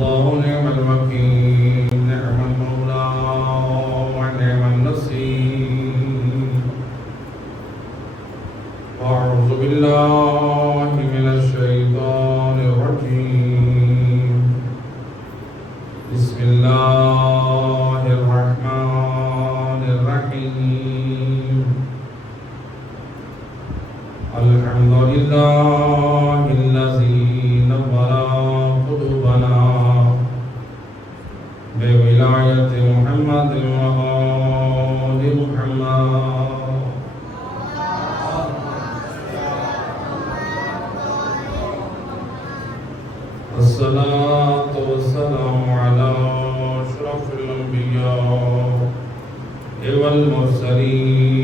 الله ونعم الوكيل، نعم المولى ونعم النصير. وأعوذ بالله من الشيطان الرجيم. بسم الله الرحمن الرحيم. الحمد لله الذي نور قلوبنا بولاية محمد وآل محمد. الصلاة والسلام على أشرف الأنبياء والمرسلين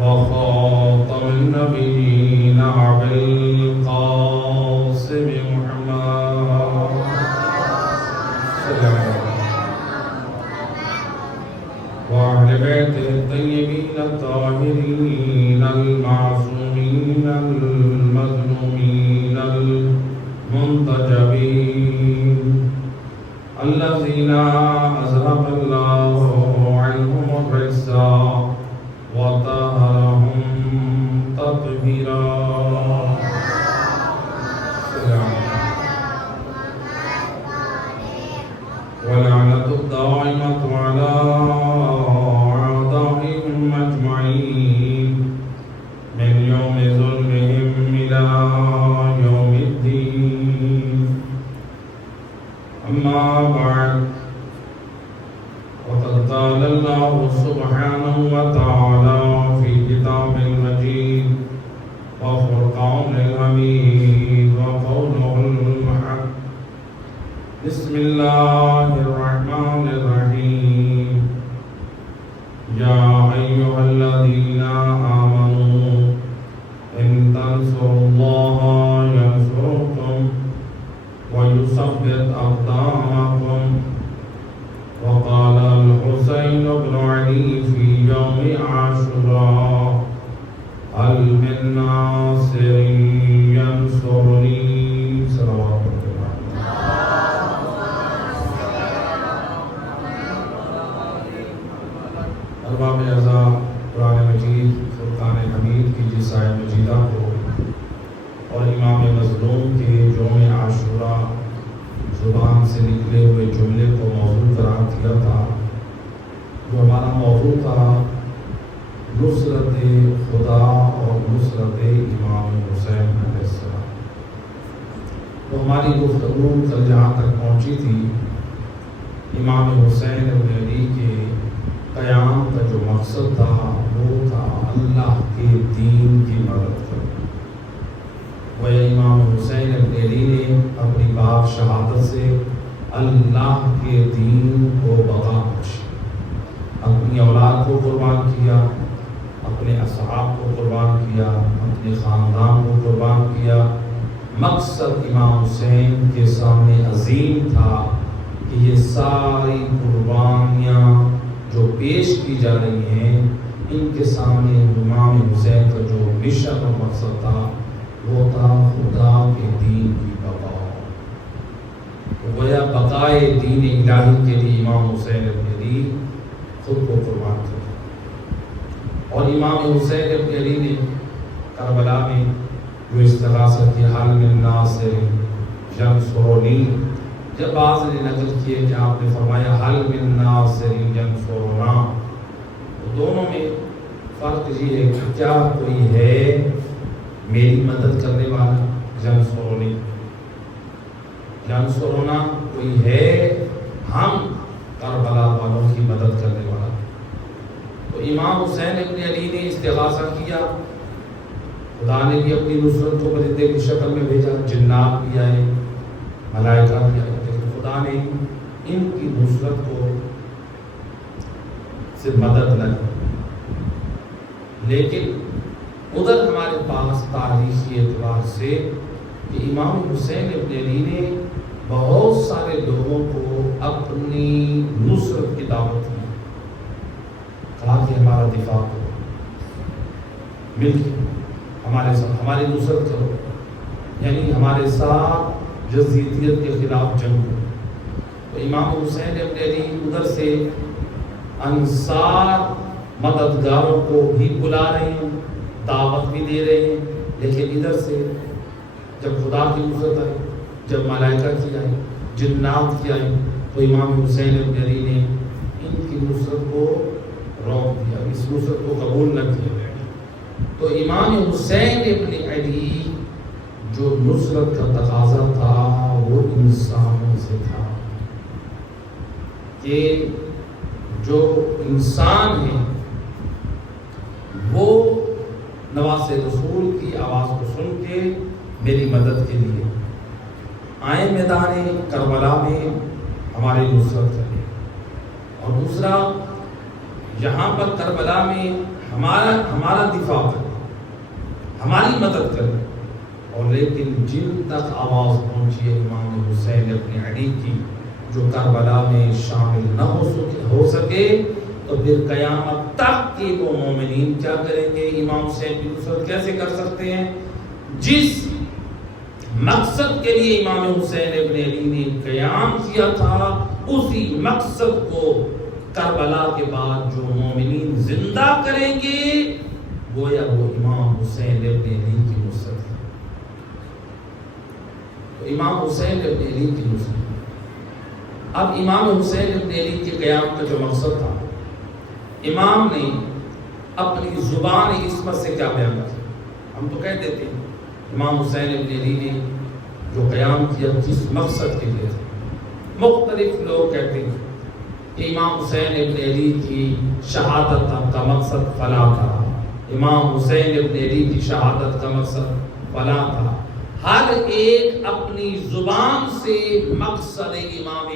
وخاتم النبيين أبي القاسم محمد وأهل بيته الطيبين الطاهرين المعصومين المظلومين المنتجبين الذين أذهب الله عنهم الرجس وطهرهم تطهيرا. ولعنة الدائمة على أعدائهم أجمعين من يوم ظلمهم إلى يوم الدين. أما بعد، وقد قال الله سبحانه وتعالى في كتاب المجيد وفرقان الحميد وقوله الحق. بسم الله الرحمن الرحيم. يا أيها الذين آمنوا إن تنصروا الله ينصركم ويثبت أقدامكم. وقال الحسين بن علي في يوم عاشوراء: هل من ناصر ينصرني؟ صلوات الله. ارباب اعزا قرآن مجید فرقان حمید کی جسائے مجیدہ کو اور امام مظلوم کے یوم عاشوراء زبان سے نکلے ہوئے جملے کو موضوع قرار دیا تھا، جو ہمارا موضوع تھا نصرت خدا اور نصرت امام حسین علیہ السلام. تو ہماری گفتگو کل جہاں تک پہنچی تھی، امام حسین ابن علی کے قیام کا جو مقصد تھا وہ تھا اللہ کے دین کی مدد کرنا. وہ امام حسین ابن علی نے اپنی باب شہادت سے اللہ کے دین کو بقا بخشی، اپنی اولاد کو قربان کیا، اپنے اصحاب کو قربان کیا، اپنے خاندان کو قربان کیا. مقصد امام حسین کے سامنے عظیم تھا کہ یہ ساری قربانیاں جو پیش کی جا رہی ہیں ان کے سامنے امام حسین کا جو مشن اور مقصد تھا وہ تھا خدا کے دین کی بقا. گویا بقائے دین الہی کے لیے امام حسین ابن علی خود کو قربان کیا. اور امام حسین ابن علی نے کربلا میں جو استغاثہ کی حل من ناصر ینصرنی، جب بعض نے نقل کیے کہ آپ نے فرمایا حل من ناصر ینصرنا، تو دونوں میں فرق یہ ہے کہ کیا کوئی ہے میری مدد کرنے والا؟ ینصرنا کوئی ہے ہم کربلا والوں کی مدد کرنے والا. تو امام حسین ابن علی نے استغاثہ کیا، خدا نے بھی اپنی نصرت کو پرندے کی شکل میں بھیجا، جنات بھی آئے، ملائکہ بھی آئے، لیکن خدا نے ان کی نصرت کو سے مدد نہ کی. لیکن ادھر ہمارے پاس تاریخی اعتبار سے کہ امام حسین ابن علی نے بہت سارے لوگوں کو اپنی نصرت کی دعوت دی، کہا کہ ہمارا دفاع کرو، مل کے ہمارے ساتھ ہماری نصرت کرو، یعنی ہمارے ساتھ یزیدیت کے خلاف جنگ ہو۔ تو امام حسین ابن علی ادھر سے انصار مددگاروں کو بھی بلا رہے ہیں، دعوت بھی دے رہے ہیں، لیکن ادھر سے جب خدا کی نصرت آئی، جب ملائکہ کی آئی، جنات کی آئی، تو امام حسین ابن علی نے ان کی نصرت کو روک دیا، اس نصرت کو قبول نہ کیا۔ تو امام حسین ابن علی جو نصرت کا تقاضا تھا وہ انسانوں سے تھا کہ جو انسان ہیں وہ نواز رسول کی آواز کو سن کے میری مدد کے لیے آئیں میدان کربلا میں ہماری نصرت کریں، اور دوسرا یہاں پر کربلا میں ہمارا دفاع کریں، ہماری مدد کریں۔ اور لیکن جن تک آواز پہنچی ہے امام حسین ابن علی کی جو کربلا میں شامل نہ ہو سکے، تو پھر قیامت تک کے وہ مومنین کیا کریں گے؟ امام حسین کی نصرت کیسے کر سکتے ہیں؟ جس مقصد کے لیے امام حسین ابن علی نے قیام کیا تھا، اسی مقصد کو کربلا کے بعد جو مومنین زندہ کریں گے، گویا وہ امام حسین ابن علی کی نصرت ہے۔ تو امام حسین ابن علی کی نصرت۔ اب امام حسین ابن علی کے قیام کا جو مقصد تھا، امام نے اپنی زبان عصمت سے کیا بیان کیا؟ ہم تو کہہ دیتے ہیں امام حسین ابن علی نے جو قیام کیا کس مقصد کے لیے تھا۔ مختلف لوگ کہتے ہیں کہ امام حسین ابن علی کی شہادت کا مقصد فلاں تھا، امام حسین ابن علی کی شہادت کا مقصد فلاں تھا۔ ہر ایک اپنی زبان سے مقصد امام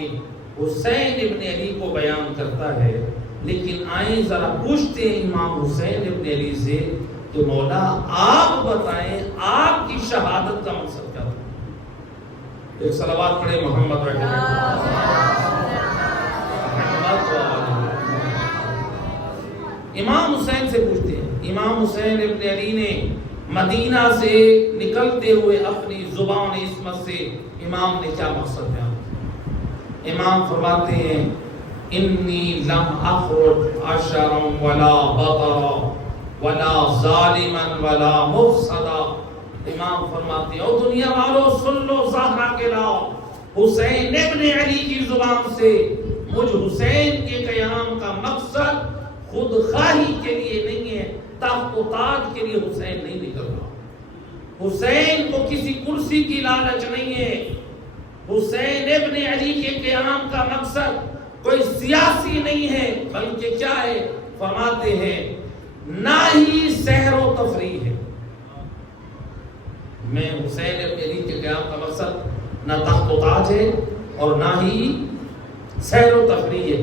حسین ابن علی کو بیان کرتا ہے، لیکن آئیں ذرا پوچھتے ہیں امام حسین ابن علی سے کہ مولا آپ بتائیں آپ کی شہادت کا مقصد کیا تھا؟ ایک صلوات پڑھے محمد امام حسین سے پوچھتے ہیں۔ امام حسین ابن علی نے مدینہ سے نکلتے ہوئے اپنی زبان عصمت سے امام نے کیا مقصد بیان کیا؟ امام فرماتے ہیں انی لم اخرج عشرا ولا بطرا ولا ظالما ولا مفسدا۔ امام فرماتے ہیں او دنیا والو سن لو زہرا کے لاؤ، حسین ابن علی کی زبان سے مجھ حسین کے قیام کا مقصد خود خواہی کے لیے نہیں ہے، تخت و تاج کے لیے حسین نہیں نکل رہا، حسین کو کسی کرسی کی لالچ نہیں ہے، حسین ابن علی کے قیام کا مقصد کوئی سیاسی نہیں ہے، بلکہ کیا ہے؟ فرماتے ہیں نہ ہی سحر و تفریح ہے۔ میں حسین ابن علی کے قیام کا مقصد نہ تخت و تاج ہے اور نہ ہی سحر و تفریح ہے۔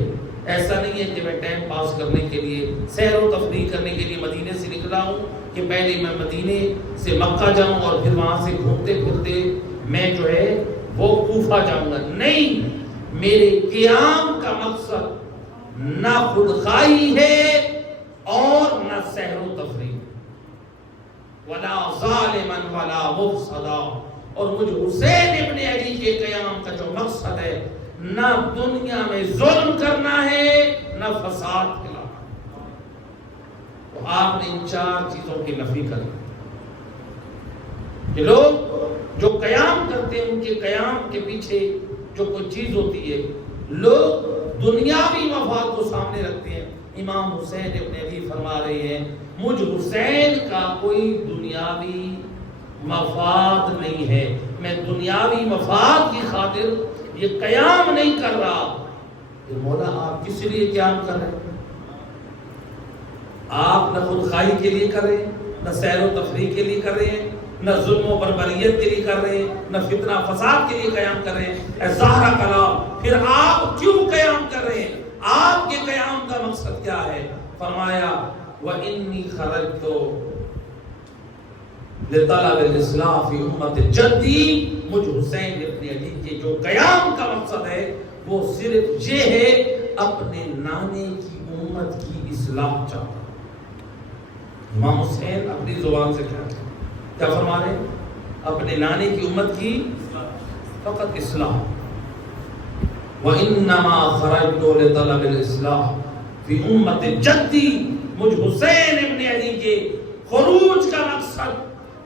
ایسا نہیں ہے کہ میں ٹائم پاس کرنے کے لیے، سحر و تفریح کرنے کے لیے مدینے سے نکلا ہوں کہ پہلے میں مدینے سے مکہ جاؤں اور پھر وہاں سے گھومتے پھرتے میں جو ہے وہ کوفہ جاؤں گا۔ نہیں، میرے قیام کا مقصد نہ خودخواہی ہے اور نہ سحر و تفریح، ولا ظالما ولا مفسدا۔ اور مجھ حسین ابن علی کے قیام کا جو مقصد ہے، نہ دنیا میں ظلم کرنا ہے نہ فساد پھیلانا۔ تو آپ نے ان چار چیزوں کی نفی کر دی کہ لوگ جو قیام کرتے ہیں ان کے قیام کے پیچھے جو کوئی چیز ہوتی ہے، لوگ دنیاوی مفاد کو سامنے رکھتے ہیں۔ امام حسین ابن علی فرما رہے ہیں مجھ حسین کا کوئی دنیاوی مفاد نہیں ہے، میں دنیاوی مفاد کی خاطر یہ قیام نہیں کر رہا۔ کہ مولا آپ کس لیے قیام کر رہے ہیں؟ آپ نہ خودخواہی کے لیے کر رہے ہیں، نہ سیر و تفریح کے لیے کر رہے ہیں، نہ ظلم و بربریت کے لیے کر رہے ہیں، نہ فتنہ فساد کے لیے قیام کر رہے ہیں۔ اے زہرا کلام، پھر آپ کیوں قیام کر رہے ہیں؟ آپ کے قیام کا مقصد کیا ہے؟ فرمایا وَإِنِّي خَرَجْتُ لِطَلَبِ الْإِصْلَاحِ فِي أُمَّةِ جَدِّي۔ مجھ حسین ابن علی کے جو قیام کا مقصد ہے وہ صرف یہ ہے اپنے نانے کی امت کی اصلاح چاہتا۔ امام حسین اپنی زبان سے کیا فرما رہے ہیں؟ اپنے نانے کی امت کی فقط اصلاح. وَإِنَّمَا خَرَجْتُ لِطَلَبِ الْإِصْلَاحِ فِي أُمَّةِ جَدِّي. مجھ حسین ابن علی کے خروج کا مقصد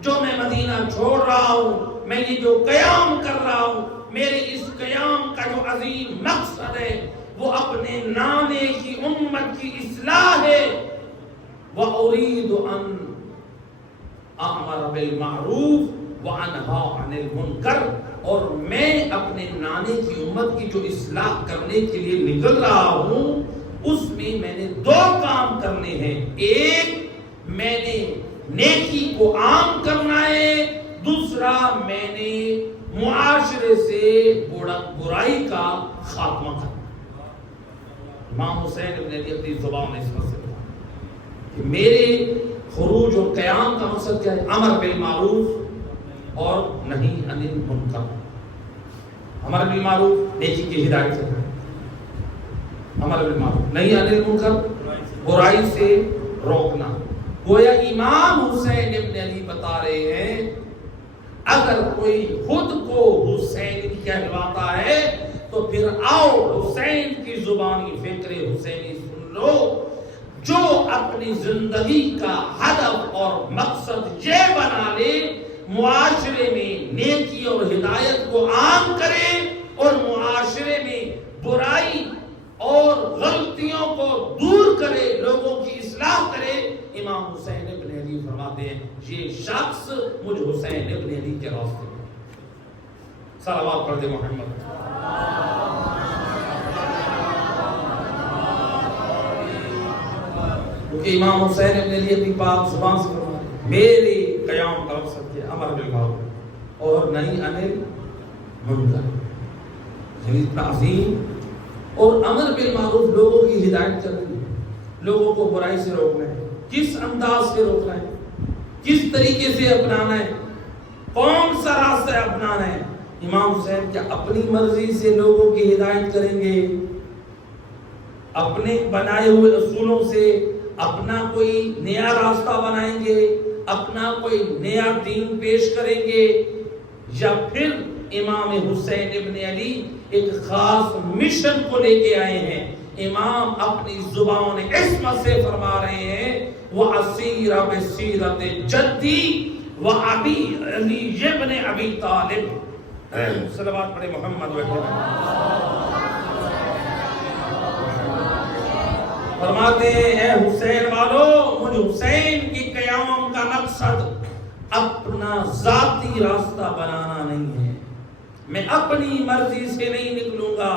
جو میں مدینہ چھوڑ رہا ہوں، میں یہ جو قیام کر رہا ہوں، میرے اس قیام کا جو عظیم مقصد ہے وہ اپنے نانے کی امت کی اصلاح ہے. وَأُرِيدُ أَنْ أَأْمُرَ بِالْمَعْرُوفِ وَأَنْهَى عَنِ الْمُنْكَرِ. اور میں اپنے نانے کی امت کی جو اصلاح کرنے کے لیے نکل رہا ہوں، اس میں نے 2 کام کرنے ہیں. ایک، میں نے نیکی کو عام کرنا ہے. دوسرا، میں نے معاشرے سے برائی کا خاتمہ کرنا. امام حسین ابن علی اپنی زبان اس پر سے کہ میرے خروج اور قیام کا مقصد کیا ہے؟ امر بالمعروف اور نہی عن المنکر. امر بالمعروف نیکی کی ہدایت سے، امر بالمعروف نہی عن المنکر برائی سے روکنا. گویا امام حسین ابن علی بتا رہے ہیں اگر کوئی خود کو حسین کہلواتا ہے تو پھر آؤ حسین کی زبانی فکر حسینی سن لو. جو اپنی زندگی کا ہدف اور مقصد یہ بنا لے معاشرے میں نیکی اور ہدایت کو عام کرے اور معاشرے میں برائی اور غلطیوں کو دور کرے، لوگوں کی اصلاح کرے. امام حسین ابن علی فرماتے ہیں یہ شخص مجھ حسین ابن علی کے راستے میں. صلوات پڑھ دے محمد. کیونکہ امام حسین ابن علی اپنی پاک زبان سے فرماتے ہیں میرے قیام کا مقصد ہے امر بالمعروف اور نہی عن المنکر. یعنی تعظیم اور امر بالمعروف لوگوں کی ہدایت کرنی ہے، لوگوں کو برائی سے روکنا ہے. کس انداز سے روکنا ہے، کس طریقے سے اپنانا ہے، کون سا راستہ اپنانا ہے. امام حسین کیا اپنی مرضی سے لوگوں کی ہدایت کریں گے؟ اپنے بنائے ہوئے اصولوں سے اپنا کوئی نیا راستہ بنائیں گے، اپنا کوئی نیا دین پیش کریں گے؟ یا پھر امام حسین ابن علی ایک خاص مشن کو لے کے آئے ہیں؟ امام اپنی زبان عصمت سے فرما رہے ہیں وَأَسِيرَ بِسِيرَةِ جَدِّي وَأَبِي عَلِيِّ ابْنِ أَبِي طالب. صلوات پڑھے محمد فرماتے ہیں اے حسین والو، مجھ حسین کی قیام کا مقصد اپنا ذاتی راستہ بنانا نہیں ہے. میں اپنی مرضی سے نہیں نکلوں گا،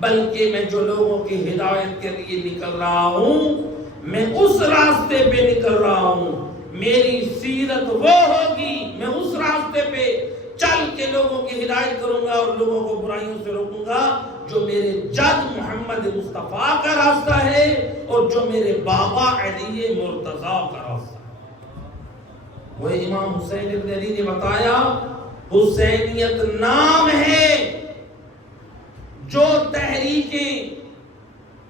بلکہ میں جو لوگوں کی ہدایت کے لیے نکل رہا ہوں میں اس راستے پہ نکل رہا ہوں. میری سیرت وہ ہوگی، میں اس راستے پہ چل کے لوگوں کی ہدایت کروں گا اور لوگوں کو برائیوں سے روکوں گا جو میرے جد محمد مصطفیٰ کا راستہ ہے اور جو میرے بابا علی مرتضیٰ کا راستہ ہے. وہ امام حسین ابن علی نے بتایا حسینیت نام ہے. جو تحریکیں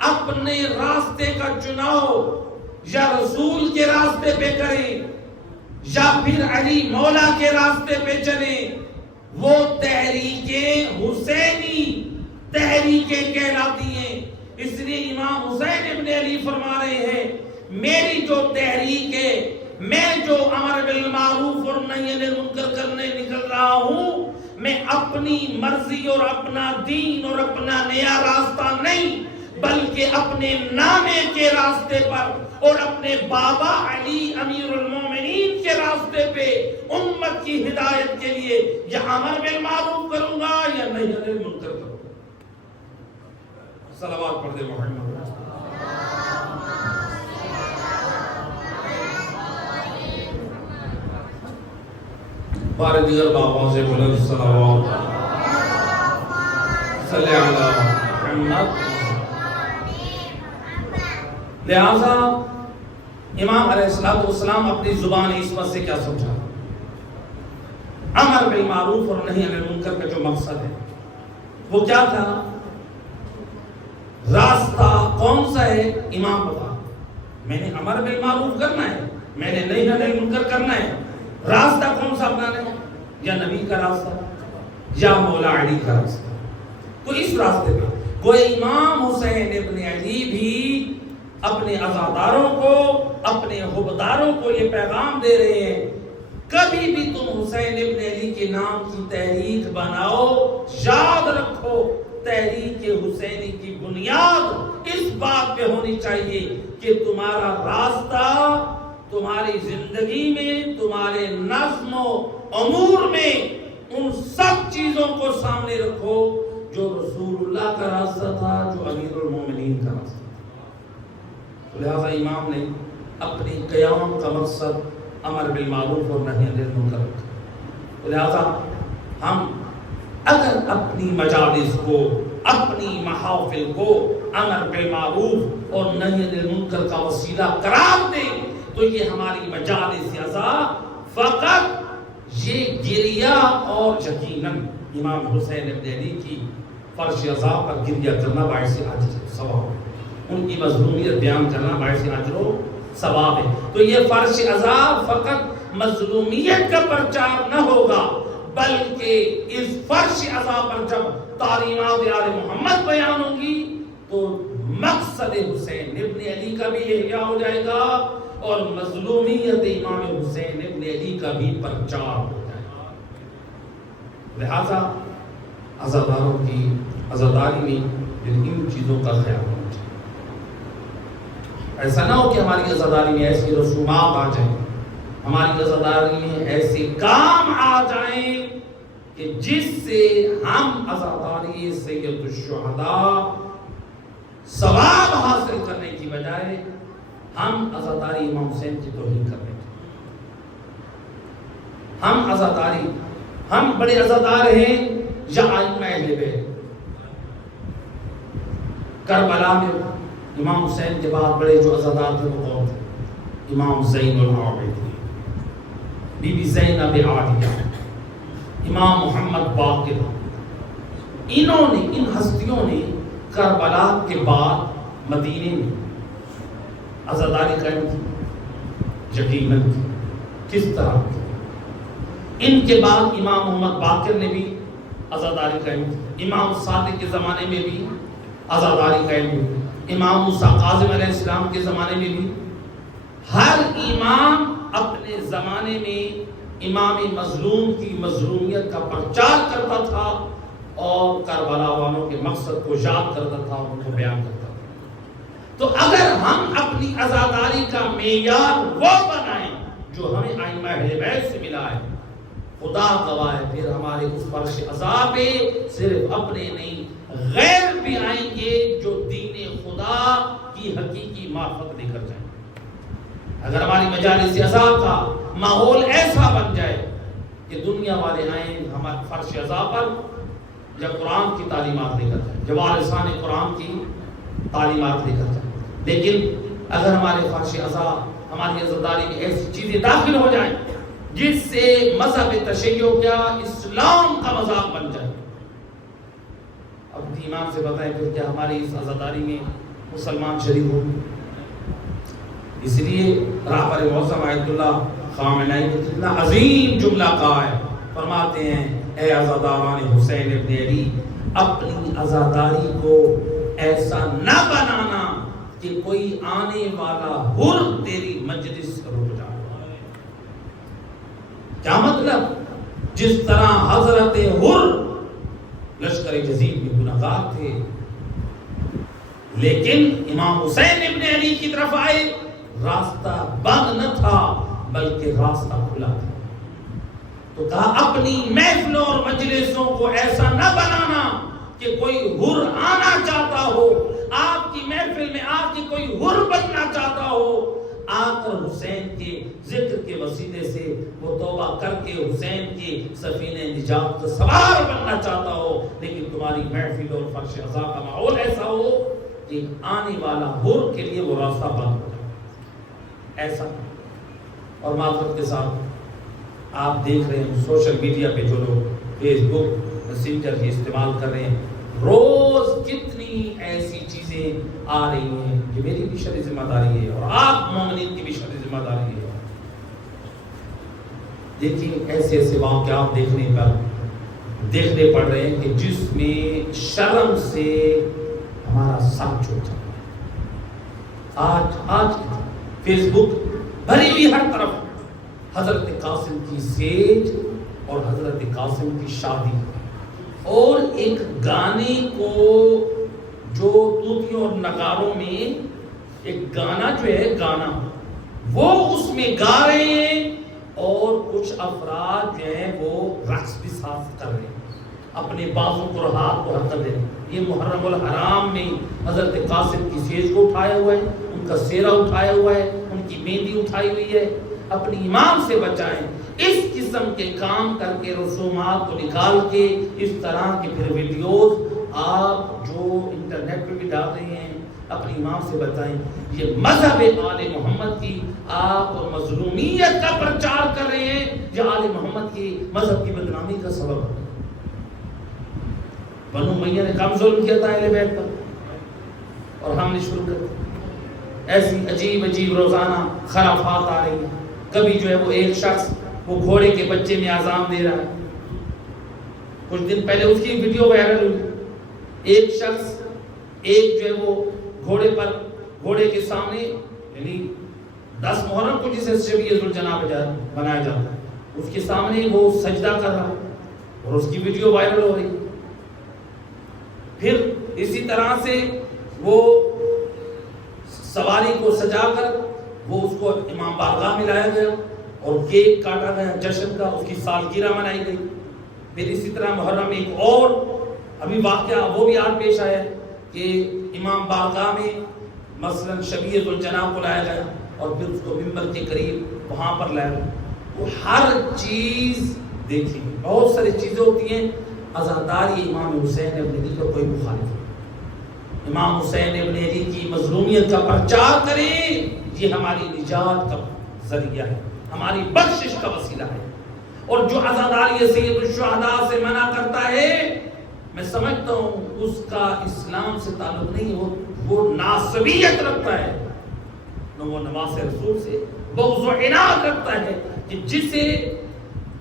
اپنے راستے کا چناؤ یا رسول کے راستے پہ کریں یا پھر علی مولا کے راستے پہ چلیں، وہ تحریکیں حسینی تحریکیں کہلاتی ہیں. اس لیے امام حسین ابن علی فرما رہے ہیں میری جو تحریک ہے، میں جو امر بالمعروف اور نہی عن المنکر کرنے نکل رہا ہوں، میں اپنی مرضی اور اپنا دین اور اپنا نیا راستہ نہیں بلکہ اپنے نانے کے راستے پر اور اپنے بابا علی امیر المومنین کے راستے پہ امت کی ہدایت کے لیے یا امر بالمعروف کروں گا یا نہی عن المنکر کروں گا. صلوات پڑھ دے محمد. بارے دیگر بابوں سے بلند صلوات صلی علی محمد. لہذا امام علیہ السلام اپنی زبان عصمت سے کیا سمجھا؟ امر بالمعروف اور نہی عن المنکر کا جو مقصد ہے وہ کیا تھا؟ راستہ کون سا ہے؟ امام بتا میں نے امر بالمعروف کرنا ہے، میں نے نہی عن المنکر کرنا ہے. راستہ کون سا اپنانا ہے؟ یا نبی کا راستہ یا مولا علی کا راستہ. تو اس راستے پہ گویا امام حسین ابن علی بھی اپنے عزاداروں کو، اپنے حبداروں کو یہ پیغام دے رہے ہیں، کبھی بھی تم حسین ابن علی کے نام کی تحریک بناؤ، یاد رکھو تحریک حسینی کی بنیاد اس بات پہ ہونی چاہیے کہ تمہارا راستہ تمہاری زندگی میں، تمہارے نظم و امور میں ان سب چیزوں کو سامنے رکھو جو رسول اللہ کا راستہ تھا، جو امیر المومنین کا راستہ تھا. لہذا امام نے اپنی قیام کا مقصد امر بالمعروف اور نہی عن المنکر رکھا. لہذا ہم اگر اپنی مجالس کو، اپنی محافل کو امر بالمعروف اور نہی عن المنکر کا وسیلہ قرار دیں تو یہ ہماری مجالس اعضاء فقط یہ گریہ اور یقیناً امام حسین ابن علی کی فرش اعضاء پر گریہ کرنا باعث اجر و ثواب ہے، ان کی مظلومیت بیان کرنا باعث اجر و ثواب ہے. تو یہ فرش اعضاء فقط مظلومیت کا پرچار نہ ہوگا، بلکہ اس فرش اعضاء پر جب تعلیمات آل محمد بیان ہوں گی تو مقصد حسین ابن علی کا بھی احیاء ہو جائے گا اور مظلومیت امام حسین ابن علی کا بھی پرچار ہو جائے گا. لہذا عزاداروں کی عزاداری میں ان چیزوں کا خیال ہونا چاہیے. ایسا نہ ہو کہ ہماری عزاداری میں ایسی رسومات آ جائیں، ہماری عزاداری میں ایسے کام آ جائیں کہ جس سے ہم عزاداری سید الشہداء ثواب حاصل کرنے کی بجائے ہم عزاداری امام حسین کی توہین کرنے کی. ہم عزاداری، ہم بڑے عزادار ہیں یا ائمہ اہل بیت. کربلا میں امام حسین کے بعد بڑے جو عزادار تھے وہ کون تھے؟ امام زین العابدین، بی بی زینب عالیہ، امام محمد باقر. انہوں نے، ان ہستیوں نے کربلا کے بعد مدینے میں عزاداری قائم کی. یقیناً کس طرح کی؟ ان کے بعد امام محمد باقر نے بھی عزاداری قائم کی. امام صادق کے زمانے میں بھی عزاداری قائم ہوئی. امام موسیٰ کاظم علیہ السلام کے زمانے میں بھی. ہر امام اپنے زمانے میں امام مظلوم کی مظلومیت کا پرچار کرتا تھا اور کربلا والوں کے مقصد کو یاد کرتا تھا، ان کو بیان کرتا تھا. تو اگر ہم اپنی عزاداری کا معیار وہ بنائیں جو ہمیں ائمہ اہل بیت سے ملا ہے، خدا گواہ ہے پھر ہمارے اس فرش عزا پہ صرف اپنے نہیں غیر بھی آئیں گے جو دین خدا کی حقیقی معرفت لے کر جائیں. اگر ہماری مجالس عزا کا ماحول ایسا بن جائے کہ دنیا والے آئیں ہمارے فرش عزا پر یا قرآن کی تعلیمات لے کر جائیں، یا وارثان قرآن کی تعلیمات لے کر جائیں، لیکن اگر ہمارے فرش عزا، ہماری عزاداری میں ایسی چیزیں داخل ہو جائیں جس سے مذہب تشیع کیا اسلام کا مذاق بن جائے، اب ایمان سے بتائیں پھر کیا ہماری اس عزاداری میں مسلمان شریک ہوں؟ اس لیے رہبر معظم آیت اللہ خامنہئی نے کتنا عظیم جملہ کہا ہے. فرماتے ہیں اے عزاداران حسین ابن علی، اپنی عزاداری کو ایسا نہ بنانا کہ کوئی آنے والا حر تیری مجلس رک جائے. کیا مطلب؟ جس طرح حضرت حر لشکر جزید میں گناہگار تھے لیکن امام حسین ابن علی کی طرف آئے، راستہ بند نہ تھا بلکہ راستہ کھلا تھا. تو کہا اپنی محفلوں اور مجلسوں کو ایسا نہ بنانا کہ کوئی حر آنا چاہتا ہو، آپ کی محفل میں آ کے کوئی حر بننا چاہتا ہو، آ کر حسین کے ذکر کے وسیلے سے وہ توبہ کر کے حسین کی سفینہ نجات کا سوار بننا چاہتا ہو، لیکن تمہاری محفل اور فرش عزا کا ماحول ایسا ہو کہ آنے والا حر کے لیے وہ راستہ بند ہو جائے. ایسا اور معذرت کے ساتھ آپ دیکھ رہے ہیں سوشل میڈیا پہ جو لوگ فیس بک میسنجر کی استعمال کر رہے ہیں، روز کتنی ایسی چیزیں آ رہی ہیں. یہ میری بھی شرعی ذمہ داری ہے اور آپ مومنین کی بھی شرعی ذمہ داری ہے. دیکھیں ایسے ایسے واقعات دیکھنے پر دیکھنے پڑ رہے ہیں کہ جس میں شرم سے ہمارا سر چھوٹ جاتا ہے۔ آج فیس بک بھری ہوئی ہر طرف حضرت قاسم کی سیج اور حضرت قاسم کی شادی، اور ایک گانے کو جو طوطیوں اور نگاروں میں ایک گانا جو ہے گانا وہ اس میں گا رہے ہیں، اور کچھ افراد جو ہیں وہ رقص بھی ساتھ کر رہے ہیں، اپنے بازو کو اور ہاتھ کو حرکت دے رہے ہیں۔ یہ محرم الحرام میں حضرت قاسم کی سیج کو اٹھایا ہوا ہے، ان کا سیرہ اٹھایا ہوا ہے، ان کی مہندی اٹھائی ہوئی ہے۔ اپنی ایمان سے بچائیں، اس قسم کے کام کر کے رسومات کو نکال کے اس طرح کی پھر ویڈیوز آپ جو انٹرنیٹ پہ بھی ڈال رہے ہیں، اپنی ایمان سے بتائیں۔ یہ مذہب آل محمد کی آپ مظلومیت کا پرچار کر رہے ہیں، یہ آل محمد کی مذہب کی بدنامی کا سبب ہے۔ بنو امیہ نے کم ظلم کیا تھا اہل بیت پر، اور ہم نے شروع کر دیا۔ ایسی عجیب عجیب روزانہ خرافات آ رہی ہیں۔ کبھی جو ہے وہ ایک شخص وہ گھوڑے کے بچے میں اذان دے رہا ہے، کچھ دن پہلے اس کی ویڈیو وائرل ہوئی، ایک شخص ایک جو ہے وہ گھوڑے کے سامنے، یعنی 10 محرم کو جسے شبیہ ذوالجناح بنایا جاتا ہے، اس کے سامنے وہ سجدہ کر رہا ہے اور اس کی ویڈیو وائرل ہو رہی ہے۔ پھر اسی طرح سے وہ سواری کو سجا کر وہ اس کو امام بارگاہ میں لایا گیا اور کیک کاٹا گیا جشن کا، اس کی سالگرہ منائی گئی۔ پھر اسی طرح محرم میں ایک اور ابھی واقعہ وہ بھی آج پیش آیا ہے کہ امام بارگاہ میں مثلا شبیہ ذوالجناح کو لایا گیا اور پھر اس کو ممبر کے قریب وہاں پر لایا گیا۔ وہ ہر چیز دیکھیں، بہت ساری چیزیں ہوتی ہیں۔ عزاداری امام حسین ابن علی کا کوئی مخالف نہیں، امام حسین ابن علی کی مظلومیت کا پرچار کریں، یہ ہماری نجات کا ذریعہ ہے، ہماری بخشش کا وسیلہ ہے۔ اور جو عزاداری سید الشہداء سے منع کرتا ہے، میں سمجھتا ہوں اس کا اسلام سے تعلق نہیں، وہ ناسبیت رکھتا ہے، نہ وہ نواز رسول سے بغض و عناد رکھتا ہے، کہ جسے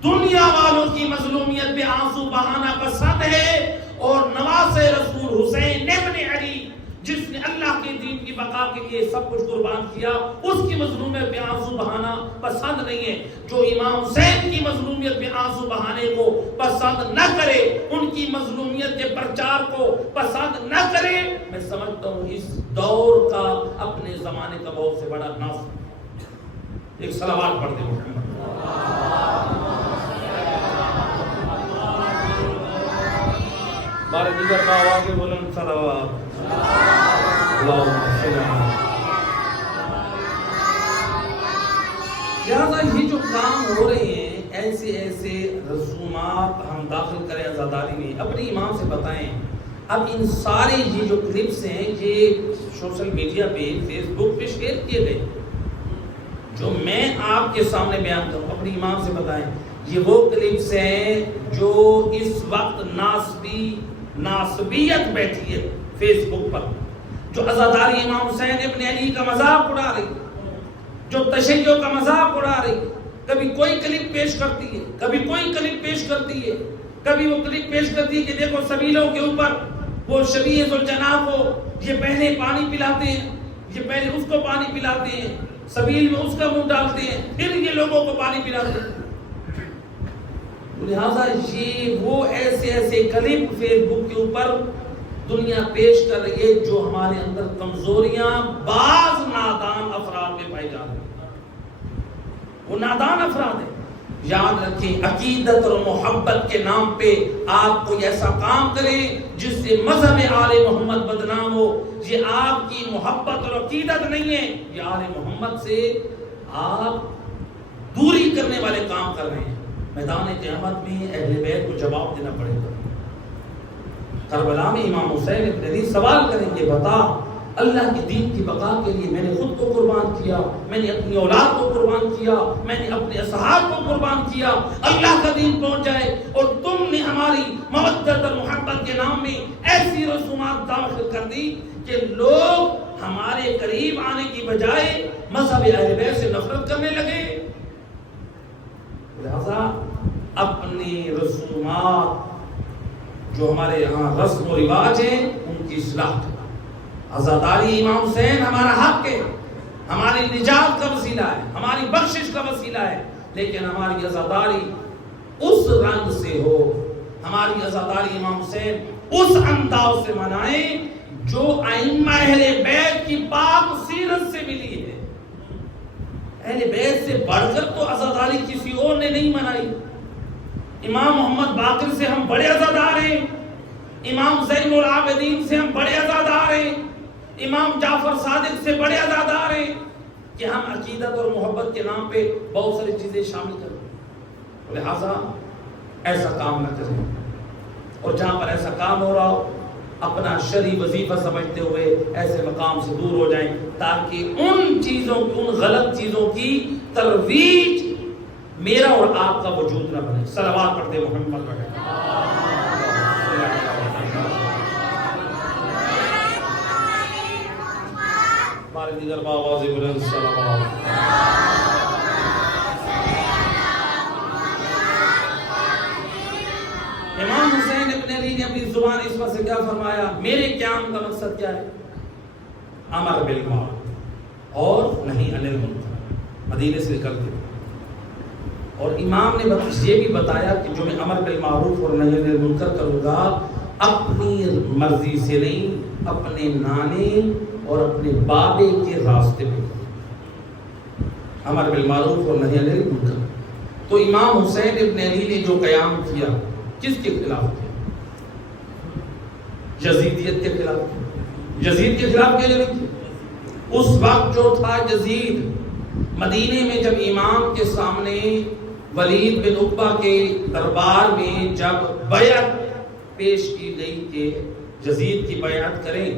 دنیا والوں کی مظلومیت پہ آنسو بہانا پسند ہے، اور نواز رسول حسین ابن علی جس نے اللہ کے دین کی بقا کے لیے سب کچھ قربان کیا، اس کی مظلومیت پہ آنسو بہانا پسند نہیں ہے۔ جو امام حسین کی مظلومیت پہ آنسو بہانے کو پسند نہ کرے، ان کی مظلومیت کے پرچار کو پسند نہ کرے، میں سمجھتا ہوں اس دور کا اپنے زمانے کا بہت سے بڑا ناصر۔ ایک صلوات پڑھ دیں محمد۔ بارے دیگر باواں کے بلند صلوات۔ لہذا یہ جو کام ہو رہے ہیں، ایسے رسومات ہم داخل کریں عزاداری میں، اپنی امام سے بتائیں۔ اب ان سارے یہ جو کلپس ہیں یہ سوشل میڈیا پہ فیس بک پہ شیئر کیے گئے، جو میں آپ کے سامنے بیان کروں، اپنی امام سے بتائیں۔ یہ وہ کلپس ہیں جو اس وقت ناسبیت بیٹھی ہے فیس بک پر، جو عزاداری امام حسین ابن علی کا مذاق اڑا رہی، جو تشیع کا مذاق اڑا رہی، کبھی کوئی کلپ پیش کرتی ہے، کبھی کوئی کلپ پیش کرتی ہے، کبھی وہ کلپ پیش کرتی ہے کہ دیکھو سبیلوں کے اوپر وہ شبیہ ذوالجناح کو یہ پہلے پانی پلاتے ہیں، یہ پہلے اس کو پانی پلاتے ہیں، سبیل میں اس کا منہ ڈالتے ہیں، پھر یہ لوگوں کو پانی پلاتے ہیں۔ لہذا یہ وہ ایسے کلپ فیس بک کے اوپر دنیا پیش کر رہی ہے جو ہمارے اندر کمزوریاں بعض نادان افراد میں پائی جا رہی ہیں، وہ نادان افراد ہیں۔ یاد رکھیں، عقیدت اور محبت کے نام پہ آپ کوئی ایسا کام کریں جس سے مذہب آل محمد بدنام ہو، یہ آپ کی محبت اور عقیدت نہیں ہے، یہ آل محمد سے آپ دوری کرنے والے کام کر رہے ہیں۔ میدان قیامت میں اہل بیت کو جواب دینا پڑے گا۔ کربلا میں امام حسین ابن علی سوال کریں گے، بتا اللہ کے دین کی بقا کے لیے میں نے خود کو قربان کیا، میں نے اپنی اولاد کو قربان کیا، میں نے اپنے اصحاب کو قربان کیا، اللہ کا دین پہنچ جائے، اور تم نے ہماری مودت اور محبت کے نام میں ایسی رسومات داخل کر دی کہ لوگ ہمارے قریب آنے کی بجائے مذہب اہل بیت سے نفرت کرنے لگے۔ لہذا اپنی رسومات جو ہمارے یہاں رسم و رواج ہیں ان کی اصلاح کرنا. عزاداری امام حسین ہمارا حق ہے، ہماری نجات کا وسیلہ ہے، ہماری بخشش کا وسیلہ ہے، لیکن ہماری عزاداری اس رنگ سے ہو، ہماری عزاداری امام حسین اس انداز سے منائیں جو ائمہ اہل بیت کی پاک سیرت سے ملی ہے. اہل بیت سے بڑھ کر تو عزاداری کسی اور نے نہیں منائی. امام محمد باقر سے ہم بڑے عزادار ہیں، امام زین العابدین سے ہم بڑے عزادار ہیں، امام جعفر صادق سے بڑے عزادار ہیں، کہ ہم عقیدت اور محبت کے نام پہ بہت ساری چیزیں شامل کریں. لہذا ایسا کام نہ کریں، اور جہاں پر ایسا کام ہو رہا ہو اپنا شرعی وظیفہ سمجھتے ہوئے ایسے مقام سے دور ہو جائیں، تاکہ ان چیزوں ان غلط چیزوں کی ترویج میرا اور آپ کا وجود نہ بنے. صلوات پڑھتے محمد پڑھتے. ہمارے دیگر باواز بلند صلوات. امام حسین ابن علی نے اپنی زبان اس وقت سے کیا فرمایا؟ میرے قیام کا مقصد کیا ہے؟ امر بالمعروف اور نہی عن المنکر. مدینے سے نکل کے اور امام نے یہ بھی بتایا کہ جو میں امر بالمعروف اور نہی عن المنکر کروں گا اپنی مرضی سے نہیں، اپنے نانے اور اپنے بابے کے راستے پہ. امر بالمعروف اور نہی عن المنکر. تو امام حسین ابن علی نے جو قیام کیا کس کے خلاف کیا؟ یزیدیت کے خلاف. یزید کے خلاف کیا نہیں کیا؟ اس وقت جو تھا یزید مدینے میں جب امام کے سامنے ولید بن عقبہ کے دربار میں جب بیعت پیش کی گئی کہ یزید کی بیعت کریں،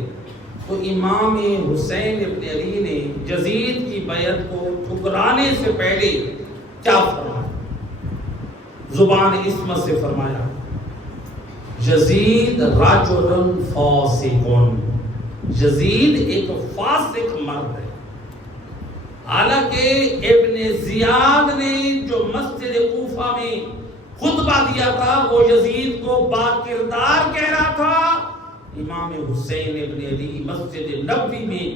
تو امام حسین ابن علی نے یزید کی بیعت کو ٹھکرانے سے پہلے کیا فرمایا؟ زبان عصمت سے فرمایا یزید رجل فاسق. یزید ایک فاسق مرد ہے. حالانکہ ابن زیاد نے جو مسجد کوفہ میں خطبہ دیا تھا وہ یزید کو با کردار کہہ رہا تھا. امام حسین ابن علی مسجد نبوی میں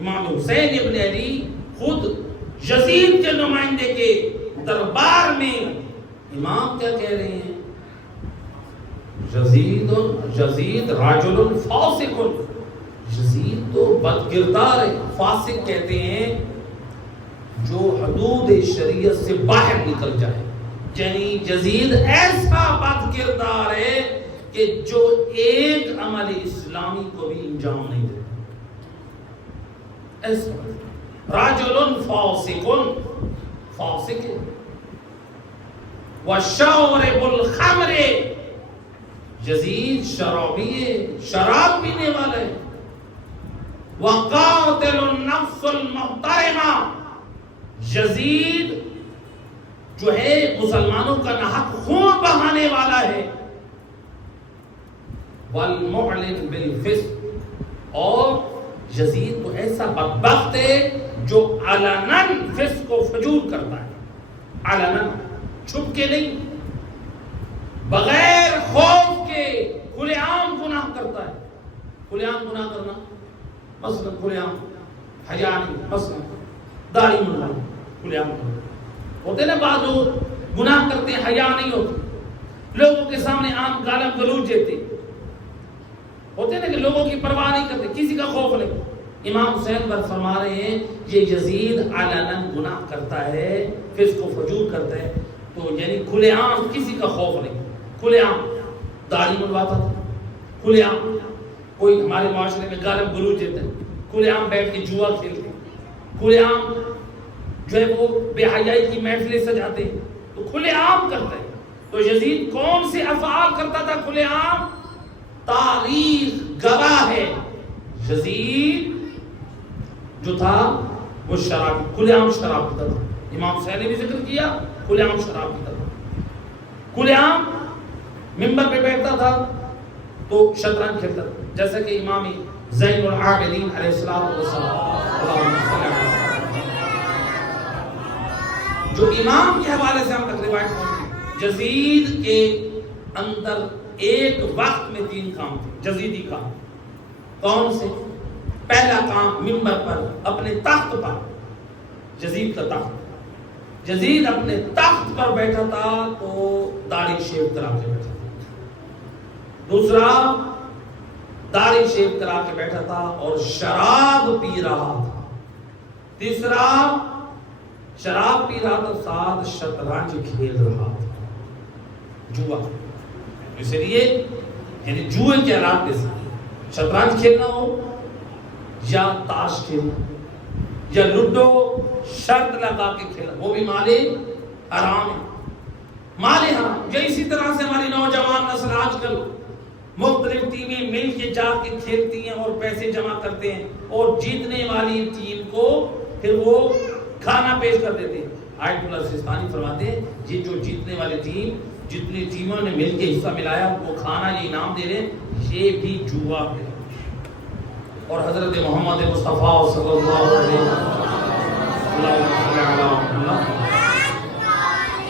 امام حسین ابن علی خود یزید کے نمائندے کے دربار میں امام کیا کہہ رہے ہیں؟ یزید راجل فاسق. یزید تو بد کردار ہے. فاسق کہتے ہیں جو حدود شریعت سے باہر نکل جائے. یعنی یزید ایسا بد کردار ہے کہ جو ایک عمل اسلامی کو بھی انجام نہیں دیتا. ایسا راجل فاسق فاسق ہے. وَشَارِبُ الْخَمْرِ یزید شرابی ہے، شراب پینے والا ہے. وَقَاتِلُ النَّفْسُ الْمُحْتَرِمَةِ یزید جو ہے مسلمانوں کا ناحق خون بہانے والا ہے. وَالْمُعْلِنُ بِالْفِسْقِ اور یزید تو ایسا بدبخت ہے جو علناً فسق و فجور کرتا ہے. علناً، چھپ کے نہیں، بغیر خوف کے کھلے عام گناہ کرتا ہے. کھلے عام گناہ کرنا مثلا کھلے عام حیا نہیں، مثلا داڑھی منڈانا کھلے عام کرنا. ہوتے نا بعض لوگ گناہ کرتے ہیں حیا نہیں ہوتی، لوگوں کے سامنے عام گالم گلوچ دیتے ہوتے نا کہ لوگوں کی پرواہ نہیں کرتے، کسی کا خوف نہیں. امام حسین پر فرما رہے ہیں یہ یزید علناً گناہ کرتا ہے، فسق و فجور کرتا ہے. تو یعنی کھلے عام کسی کا خوف نہیں. کھلے عام داڑھی منڈواتا تھا، کھلے عام کوئی ہمارے معاشرے میں گالم گلوچ دیتا ہے، کھلے عام بیٹھ کے جوا کھیلتے، کھلے عام جو ہے وہ بے حیائی کی محفلیں سجاتے، تو کھلے عام کرتا ہے. تو یزید کون سے افعال کرتا تھا کھلے عام؟ تاریخ گواہ ہے یزید جو تھا وہ شراب کھلے عام شراب پیتا تھا. امام حسین نے بھی ذکر کیا کھلے عام شراب پیتا تھا. کھلے عام منبر پہ بیٹھتا تھا تو شطرنج کھیلتا تھا، جیسا کہ امام زین العابدین علیہ السلام جو امام کے حوالے سے ہم تک روایت پہنچی. یزید کے اندر ایک وقت میں 3 کام تھے یزیدی کام. کون سے؟ پہلا کام منبر پر اپنے تخت پر، یزید کا تخت، یزید اپنے تخت پر بیٹھا تھا تو داڑھی شیو کرا کے بیٹھا تھا. دوسرا داڑھی شیو کرا کے بیٹھا تھا اور شراب پی رہا تھا. تیسرا شراب پی رہا تھا، ساتھ شطرنج کھیل رہا تھا، جوا. اس لیے یعنی جوئے کے علاقے سے شطرنج کھیلنا ہو یا تاش کھیلنا یا لوڈو شرط لگا کے کھیلنا، وہ بھی مال حرام ہے. مال حرام. یا اسی طرح سے ہماری نوجوان نسل آج کل مختلف ٹیمیں مل کے جا کے کھیلتی ہیں اور پیسے جمع کرتے ہیں اور جیتنے والی ٹیم کو پھر وہ کھانا پیش کر دیتے ہیں. آیت اللہ سستانی فرماتے ہیں یہ جو جیتنے والی ٹیم، جتنی ٹیموں نے مل کے حصہ ملایا وہ کھانا یہ انعام دے رہے، یہ بھی جوا ہے. اور حضرت محمد مصطفیٰ صلی اللہ علیہ وسلم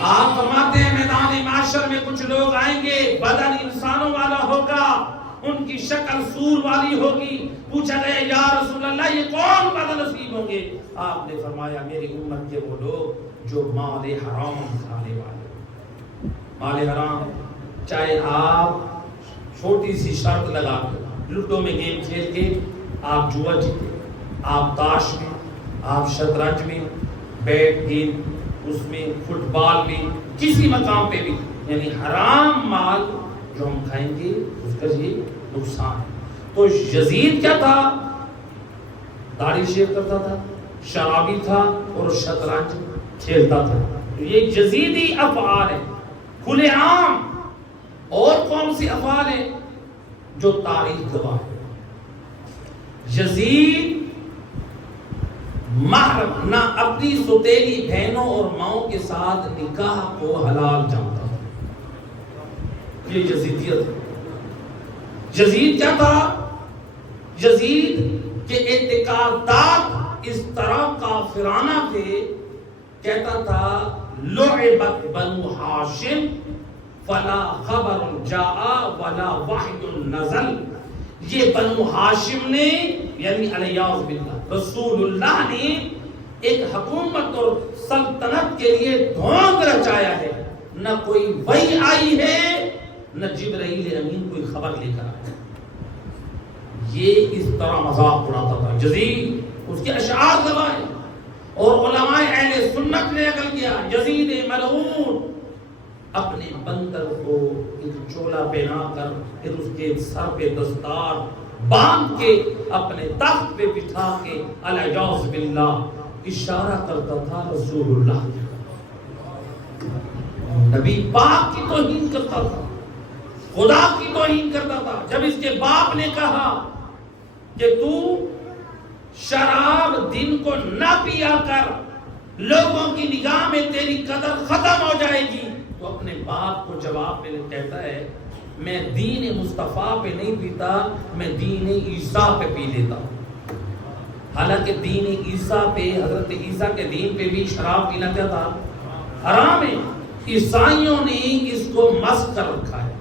آپ فرماتے ہیں میدان معاشر میں کچھ لوگ آئیں گے، بدن انسانوں والا ہوگا، ان کی شکل سور والی ہوگی. پوچھا گیا یا رسول اللہ یہ کون بدنصیب ہوں گے؟ آپ نے فرمایا میری امت کے وہ لوگ جو مال حرام کھانے والے. مال حرام، چاہے آپ چھوٹی سی شرط لگا کے لوڈو میں گیم کھیل کے آپ جوا جیتے، آپ تاش میں، آپ شطرنج میں، بیٹ گیند، اس میں فٹ بال میں، کسی مقام پہ بھی، یعنی حرام مال جو ہم کھائیں گے اس کا یہ نقصان ہے. تو یزید کیا تھا؟ داڑھی شیو کرتا تھا، شرابی تھا اور شطرنج کھیلتا تھا. یہ یزیدی افعال ہے کھلے عام. اور کون سی افعال ہے جو تاریخ گواہ ہے؟ یزید محرم نہ اپنی سوتیلی بہنوں اور ماؤں کے ساتھ نکاح کو حلال جانتا تھا. یہ یزیدیت ہے. یزید کیا تھا؟ یزید کے اعتقادات اس طرح کافرانہ تھے. کہتا تھا لعبت بنو ہاشم فلا خبر جاء ولا وحی نزل. یہ بنو ہاشم نے یعنی علیہ باللہ رسول اللہ نے ایک حکومت اور سلطنت کے لیے ڈھونگ رچایا ہے. نہ کوئی وحی آئی ہے نہ جبرائیل امین کوئی خبر لے کر آیا. یہ اس طرح مذاق اڑاتا تھا یزید. اس کے اشعار گواہ ہیں اور علماء اہل سنت نے نقل کیا یزید ملعون اپنے بندر کو ایک چولا پہنا کر پھر اس کے سر پہ دستار باندھ کے اپنے تخت پہ بٹھا کے الیاذ باللہ اشارہ کرتا تھا رسول اللہ کی. نبی پاک کی توہین کرتا تھا، خدا کی توہین کرتا تھا. جب اس کے باپ نے کہا کہ تو شراب دن کو نہ پیا کر، لوگوں کی نگاہ میں تیری قدر ختم ہو جائے گی، تو اپنے باپ کو جواب میں کہتا ہے میں دین مصطفیٰ پہ نہیں پیتا، میں دین عیسیٰ پہ پی لیتا ہوں. حالانکہ دین عیسیٰ پہ، حضرت عیسیٰ کے دین پہ بھی شراب پینا کیا تھا؟ حرام ہے. عیسائیوں نے اس کو مسخ کر رکھا ہے.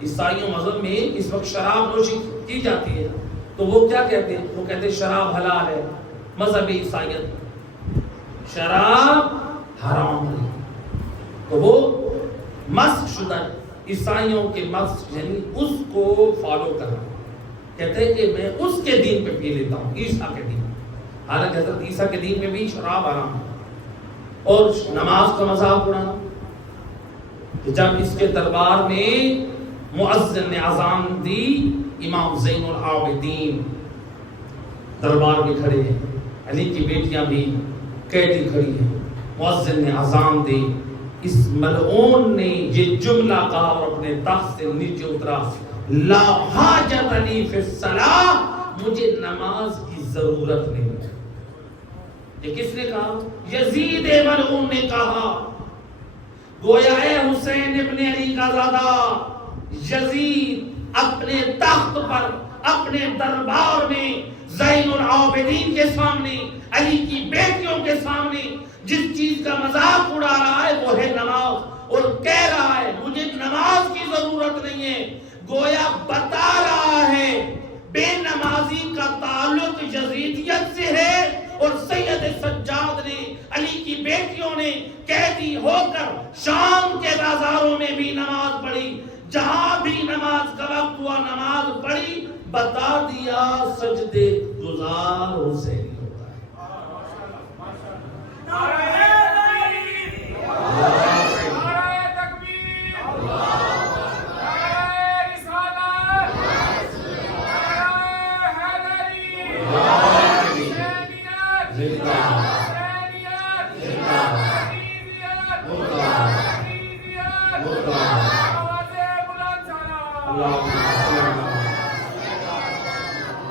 عیسائیوں مذہب میں اس وقت شراب نوشی کی جاتی ہے تو وہ کیا کہتے ہیں؟ وہ کہتے ہیں شراب حلال ہے. مذہب عیسائیت شراب حرام ہے. تو وہ مسخ شدہ عیسائیوں کے مسخ یعنی اس کو فالو کرنا. کہتے ہیں کہ میں اس کے دین پہ پی لیتا ہوں، عیسیٰ کے دین. حالانکہ حضرت عیسیٰ کے دین میں بھی شراب حرام ہے. اور نماز کا مذاق اڑانا کہ جب اس کے دربار میں مؤذن نے اذان دی، امام زین العابدین دربار میں کھڑے ہیں، علی کی بیٹیاں بھی قیدی کھڑی ہیں، مؤذن نے اذان دی. اس ملعون نے یہ جملہ کہا اور اپنے تخت سے نیچے اترا، لا حاجت لی فی الصلاۃ، مجھے نماز کی ضرورت نہیں. یہ کس نے کہا؟ یزید ملعون نے کہا. گویا اے حسین ابن علی کا زادہ یزید اپنے تخت پر، اپنے دربار میں زین العابدین کے سامنے، علی کی بیٹیوں کے سامنے جس چیز کا مذاق اڑا رہا ہے وہ ہے نماز، اور کہہ رہا ہے مجھے نماز کی ضرورت نہیں ہے، گویا بتا رہا ہے بے نمازی کا تعلق یزیدیت سے ہے، اور سید سجاد نے، علی کی بیٹیوں نے قیدی ہو کر شام کے بازاروں میں بھی نماز پڑھی، جہاں بھی نماز کا وقت ہوا نماز پڑھی، بتا دیا سجدے گزار حسین ہوتا ہے۔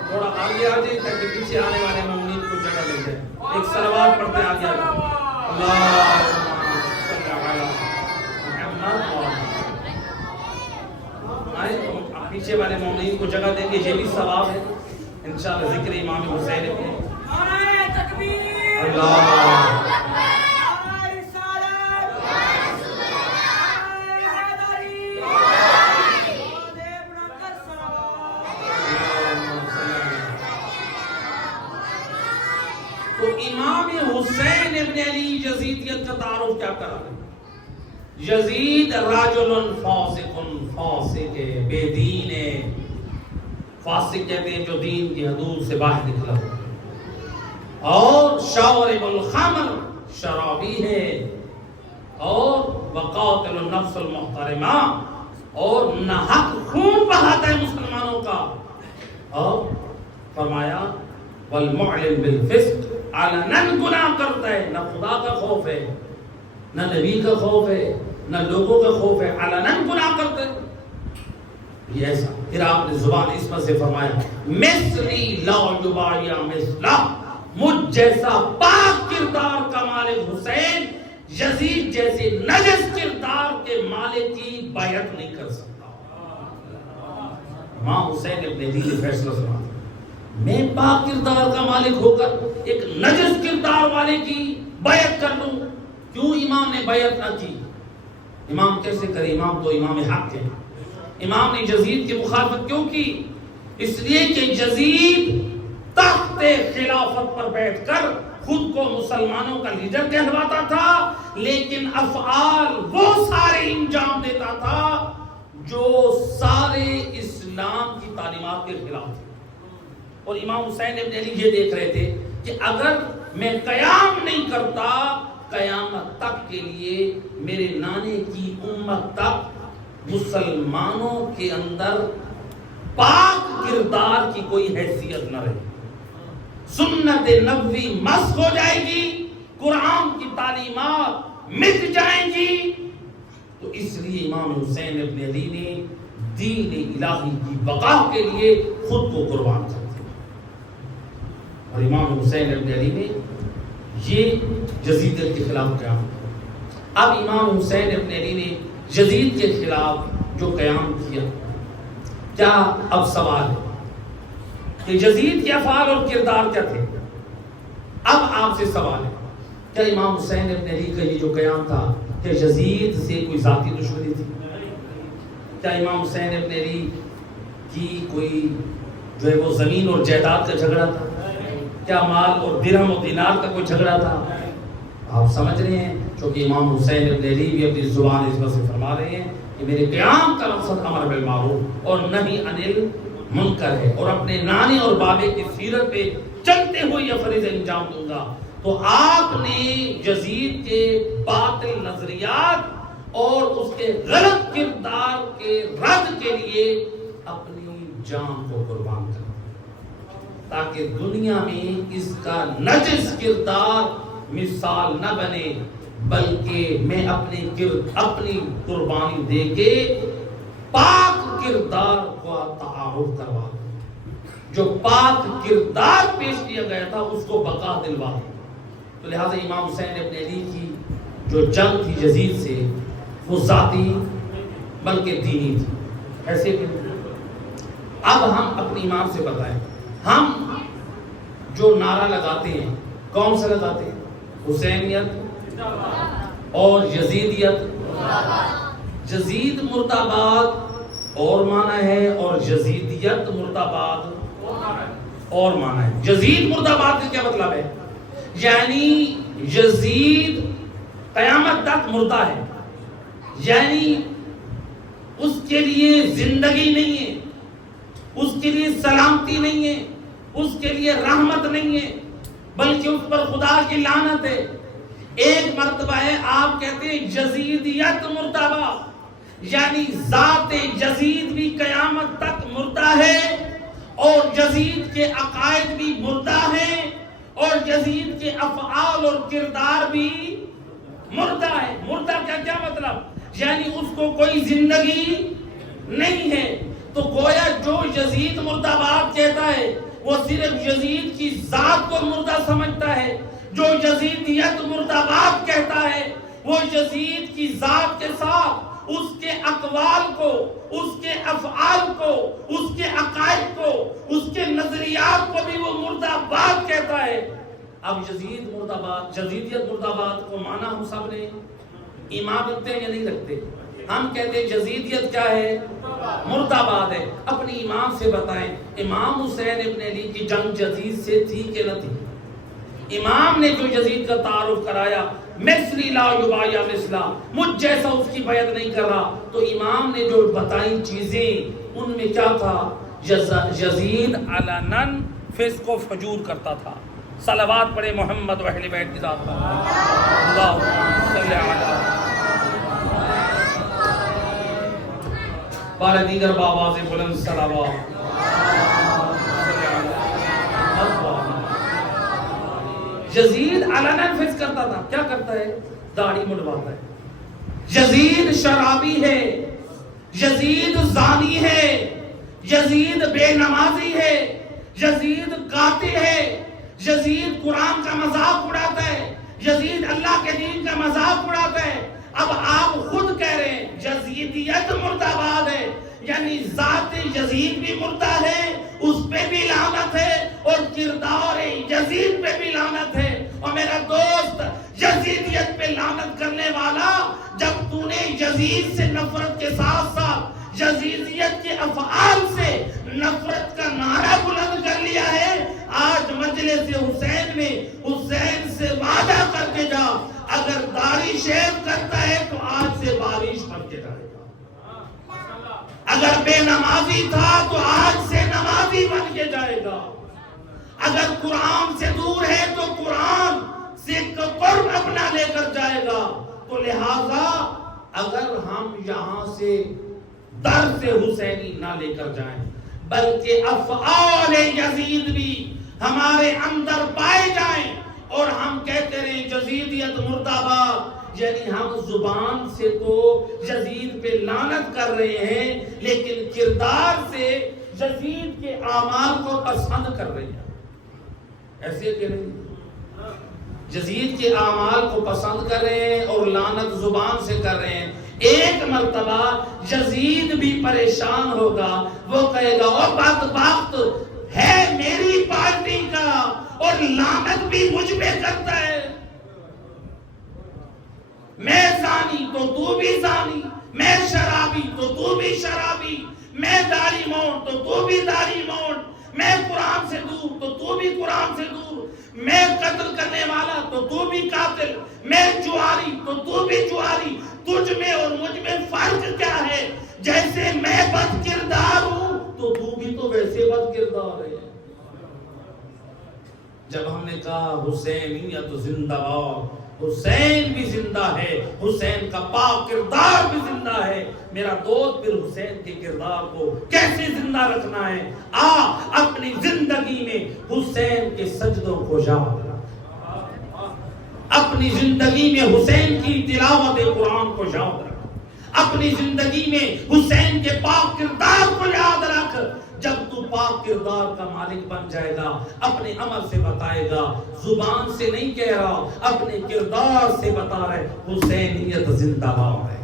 تھوڑا آگے آ جائے تاکہ پیچھے آنے والے مومنین کو جگہ مل جائے۔ ایک صلوات پڑھتے آگے آگے۔ پیچھے والے مومنین کو جگہ دیں گے، یہ بھی ثواب ہے انشاءاللہ۔ ذکر امام حسین ابن اللہ تو امام حسین ابن علی یزیدیت کا تعارف کیا کرا ہے؟ یزید راجل فاسق، فاسق بے دین ہے۔ فاسق کہتے ہیں جو دین کی حدود سے باہر نکلا ہو، اور شارب الخمر، شرابی ہے، اور وقاتل النفس المحترمہ، اور ناحق خون بہاتا ہے مسلمانوں کا، اور فرمایا والمعلن بالفسق، علناً گناہ کرتا ہے، نہ خدا کا خوف ہے، نہ نبی کا خوف ہے، نہ لوگوں کا خوف ہے، علناً گناہ کرتا ہے۔ یہ ایسا پھر آپ نے زبان عصمت سے فرمایا مثلی لا یبایع مثلا، مجھ جیسا پاک کردار کا مالک حسین یزید جیسے نجس کردار کے مالک کی بیعت نہیں کر سکتا۔ ماں حسین ابن علی نے فیصلہ سنا، میں پاک کردار کا مالک ہو کر ایک نجس کردار والے کی بیعت کر لوں؟ کیوں امام نے بیعت نہ کی؟ امام کیسے کرے؟ امام تو امام حق ہے۔ امام نے یزید کی مخالفت کیوں کی؟ اس لیے کہ یزید تخت خلافت پر بیٹھ کر خود کو مسلمانوں کا لیڈر کہلواتا تھا، لیکن افعال وہ سارے انجام دیتا تھا جو سارے اسلام کی تعلیمات کے خلاف تھے۔ اور امام حسین ابن علی یہ دیکھ رہے تھے کہ اگر میں قیام نہیں کرتا، قیامت تک کے لیے میرے نانے کی امت تک مسلمانوں کے اندر پاک کردار کی کوئی حیثیت نہ رہے، سنت نبوی مسخ ہو جائے گی، قرآن کی تعلیمات مٹ جائیں گی۔ تو اس لیے امام حسین ابن علی نے دین الہی کی بقا کے لیے خود کو قربان کر دیا، اور امام حسین ابن علی نے یہ یزیدیت کے خلاف قیام کیا۔ اب امام حسین ابن علی نے یزید کے خلاف جو قیام کیا، کیا اب سوال ہے کہ یزید کے افعال اور کردار کیا تھے؟ اب آپ سے سوال ہے، کیا امام حسین ابن علی کا یہ جو قیام تھا کیا یزید سے کوئی ذاتی دشمنی تھی؟ کیا امام حسین ابن علی کی کوئی جو ہے وہ زمین اور جائیداد کا جھگڑا تھا؟ کیا مال اور درہم اور دینار کا کوئی جھگڑا تھا؟ آپ سمجھ رہے ہیں، چونکہ امام حسین ابن علی بھی اپنی زبان عصمت سے فرما رہے ہیں کہ میرے قیام کا مقصد امر بالمعروف اور نہی عن المنکر ہے، اور اپنے نانے اور بابے کی سیرت پہ چلتے ہوئے یہ فریضہ انجام دوں گا۔ تو آپ نے یزید کے باطل نظریات اور اس کے غلط کردار کے رد کے لیے اپنی جان کو قربان کر، تاکہ دنیا میں اس کا نجس کردار مثال نہ بنے، بلکہ میں اپنی قربانی دے کے پاک کردار کو تعارف کروا دوں، جو پاک کردار پیش کیا گیا تھا اس کو بقا دلوا دوں۔ تو لہٰذا امام حسین ابن علی کی جو جنگ تھی یزید سے، وہ ذاتی بلکہ دینی تھی۔ ایسے کہ اب ہم اپنی امام سے بتائیں، ہم جو نعرہ لگاتے ہیں کون سا لگاتے ہیں؟ حسینیت اور یزیدیت۔ یزید مرد آباد اور معنی ہے، اور یزیدیت مرد آباد اور معنی ہے۔ یزید مرد آباد کا کیا مطلب ہے؟ یعنی یزید قیامت تک مردہ ہے، یعنی اس کے لیے زندگی نہیں ہے، اس کے لیے سلامتی نہیں ہے، اس کے لیے رحمت نہیں ہے، بلکہ اس پر خدا کی لعنت ہے۔ ایک مرتبہ ہے آپ کہتے ہیں یزیدیت مردہ، یعنی ذات یزید بھی قیامت تک مردہ ہے، اور یزید کے عقائد بھی مردہ ہیں، اور یزید کے افعال اور کردار بھی مردہ ہے۔ مردہ کیا مطلب؟ یعنی اس کو کوئی زندگی نہیں ہے۔ تو گویا جو یزید مردہ آباد کہتا ہے وہ صرف یزید کی ذات کو مردہ سمجھتا ہے۔ جو یزیدیت مردہ آباد کہتا ہے وہ یزید کی ذات کے ساتھ اس کے اقوال کو، اس کے افعال کو، اس کے عقائد کو، اس کے نظریات کو بھی وہ مردہ آباد کہتا ہے۔ اب یزید مردہ آباد، یزیدیت مردہ آباد کو مانا ہم سب نے ایمان رکھتے ہیں یا نہیں رکھتے؟ ہم کہتے ہیں یزیدیت کیا ہے؟ مردہ آباد ہے۔ اپنی امام سے بتائیں، امام حسین ابن علی کی جنگ یزید سے تھی کہ نہ تھی؟ امام نے جو یزید کا تعارف کرایا، مثلی لا یبایع مثلا، مجھ جیسا اس کی بیعت نہیں کر رہا، تو امام نے جو بتائی چیزیں ان میں کیا تھا؟ یزید علناً فسق و فجور کرتا تھا۔ صلوات پڑھے محمد و اہل بیت کی ذات پر، اللہم صلی علی۔ بارہ دیگر بآواز بلند صلوات۔ یزید علناً فسق کرتا تھا۔ کیا کرتا ہے؟ داڑھی مڈواتا ہے۔ یزید شرابی ہے، یزید زانی ہے، یزید بے نمازی ہے، یزید قاتل ہے، یزید قرآن کا مذاق اڑاتا ہے، یزید اللہ کے دین کا مذاق اڑاتا ہے۔ اب آپ خود کہہ رہے ہیں یزیدیت مردہ آباد ہے، یعنی ذات یزید بھی مردہ ہے، اس پہ بھی لعنت ہے، اور کردار یزید پہ بھی لعنت ہے۔ اور میرا دوست، یزیدیت پہ لعنت کرنے والا، جب تو نے یزید سے نفرت کے ساتھ ساتھ یزیدیت کے افعال سے نفرت کا نعرہ بلند کر لیا ہے، آج مجلس حسین میں حسین سے وعدہ کر کے جا، اگر داڑھی شیو کرتا ہے تو آج سے بارش بن کے جائے گا۔ اگر بے نمازی تھا تو آج سے نمازی بن کے جائے گا۔ اگر قرآن سے دور ہے تو قرآن سے قرب اپنا لے کر جائے گا۔ تو لہذا اگر ہم یہاں سے درس حسینی نہ لے کر جائیں، بلکہ افعال یزید بھی ہمارے اندر پائے جائیں، اور ہم کہتے رہیں یزیدیت مردہ آباد، یعنی ہم زبان سے تو یزید پہ لعنت کر رہے ہیں، لیکن کردار سے یزید کے اعمال کو پسند کر رہے ہیں۔ ایسے کہہ رہے ہیں یزید کے اعمال کو پسند کر رہے ہیں اور لعنت زبان سے کر رہے ہیں۔ ایک مرتبہ یزید بھی پریشان ہوگا، وہ کہے گا او بدبخت ہے میری پارٹی کا اور لعنت بھی مجھ پہ کرتا ہے، میں زانی تو تو بھی زانی، میں شرابی تو تو بھی شرابی، میں داڑھی مونڈ تو تو بھی داڑھی مونڈ، میں قرآن سے دور تو تو بھی قرآن سے دور، میں قتل کرنے والا تو تو بھی قاتل، میں جواری تو تو بھی جواری، تجھ میں اور مجھ میں فرق کیا ہے؟ جیسے میں بد کردار ہوں تو بھی تو ویسے بد کردار ہے۔ جب ہم نے کہا حسینیت زندہ باد، حسین بھی زندہ ہے، حسین کا پاک کردار بھی زندہ ہے، میرا دوست پھر حسین کے کردار کو کیسے زندہ رکھنا ہے؟ اپنی زندگی میں حسین کے سجدوں کو یاد رکھ، اپنی زندگی میں حسین کی تلاوت قرآن کو یاد رکھ، اپنی زندگی میں حسین کے پاک کردار کو یاد رکھ۔ جب تو پاک کردار کا مالک بن جائے گا، اپنے عمل سے بتائے گا، زبان سے نہیں کہہ رہا، اپنے کردار سے بتا رہے حسینیت زندہ باد ہے۔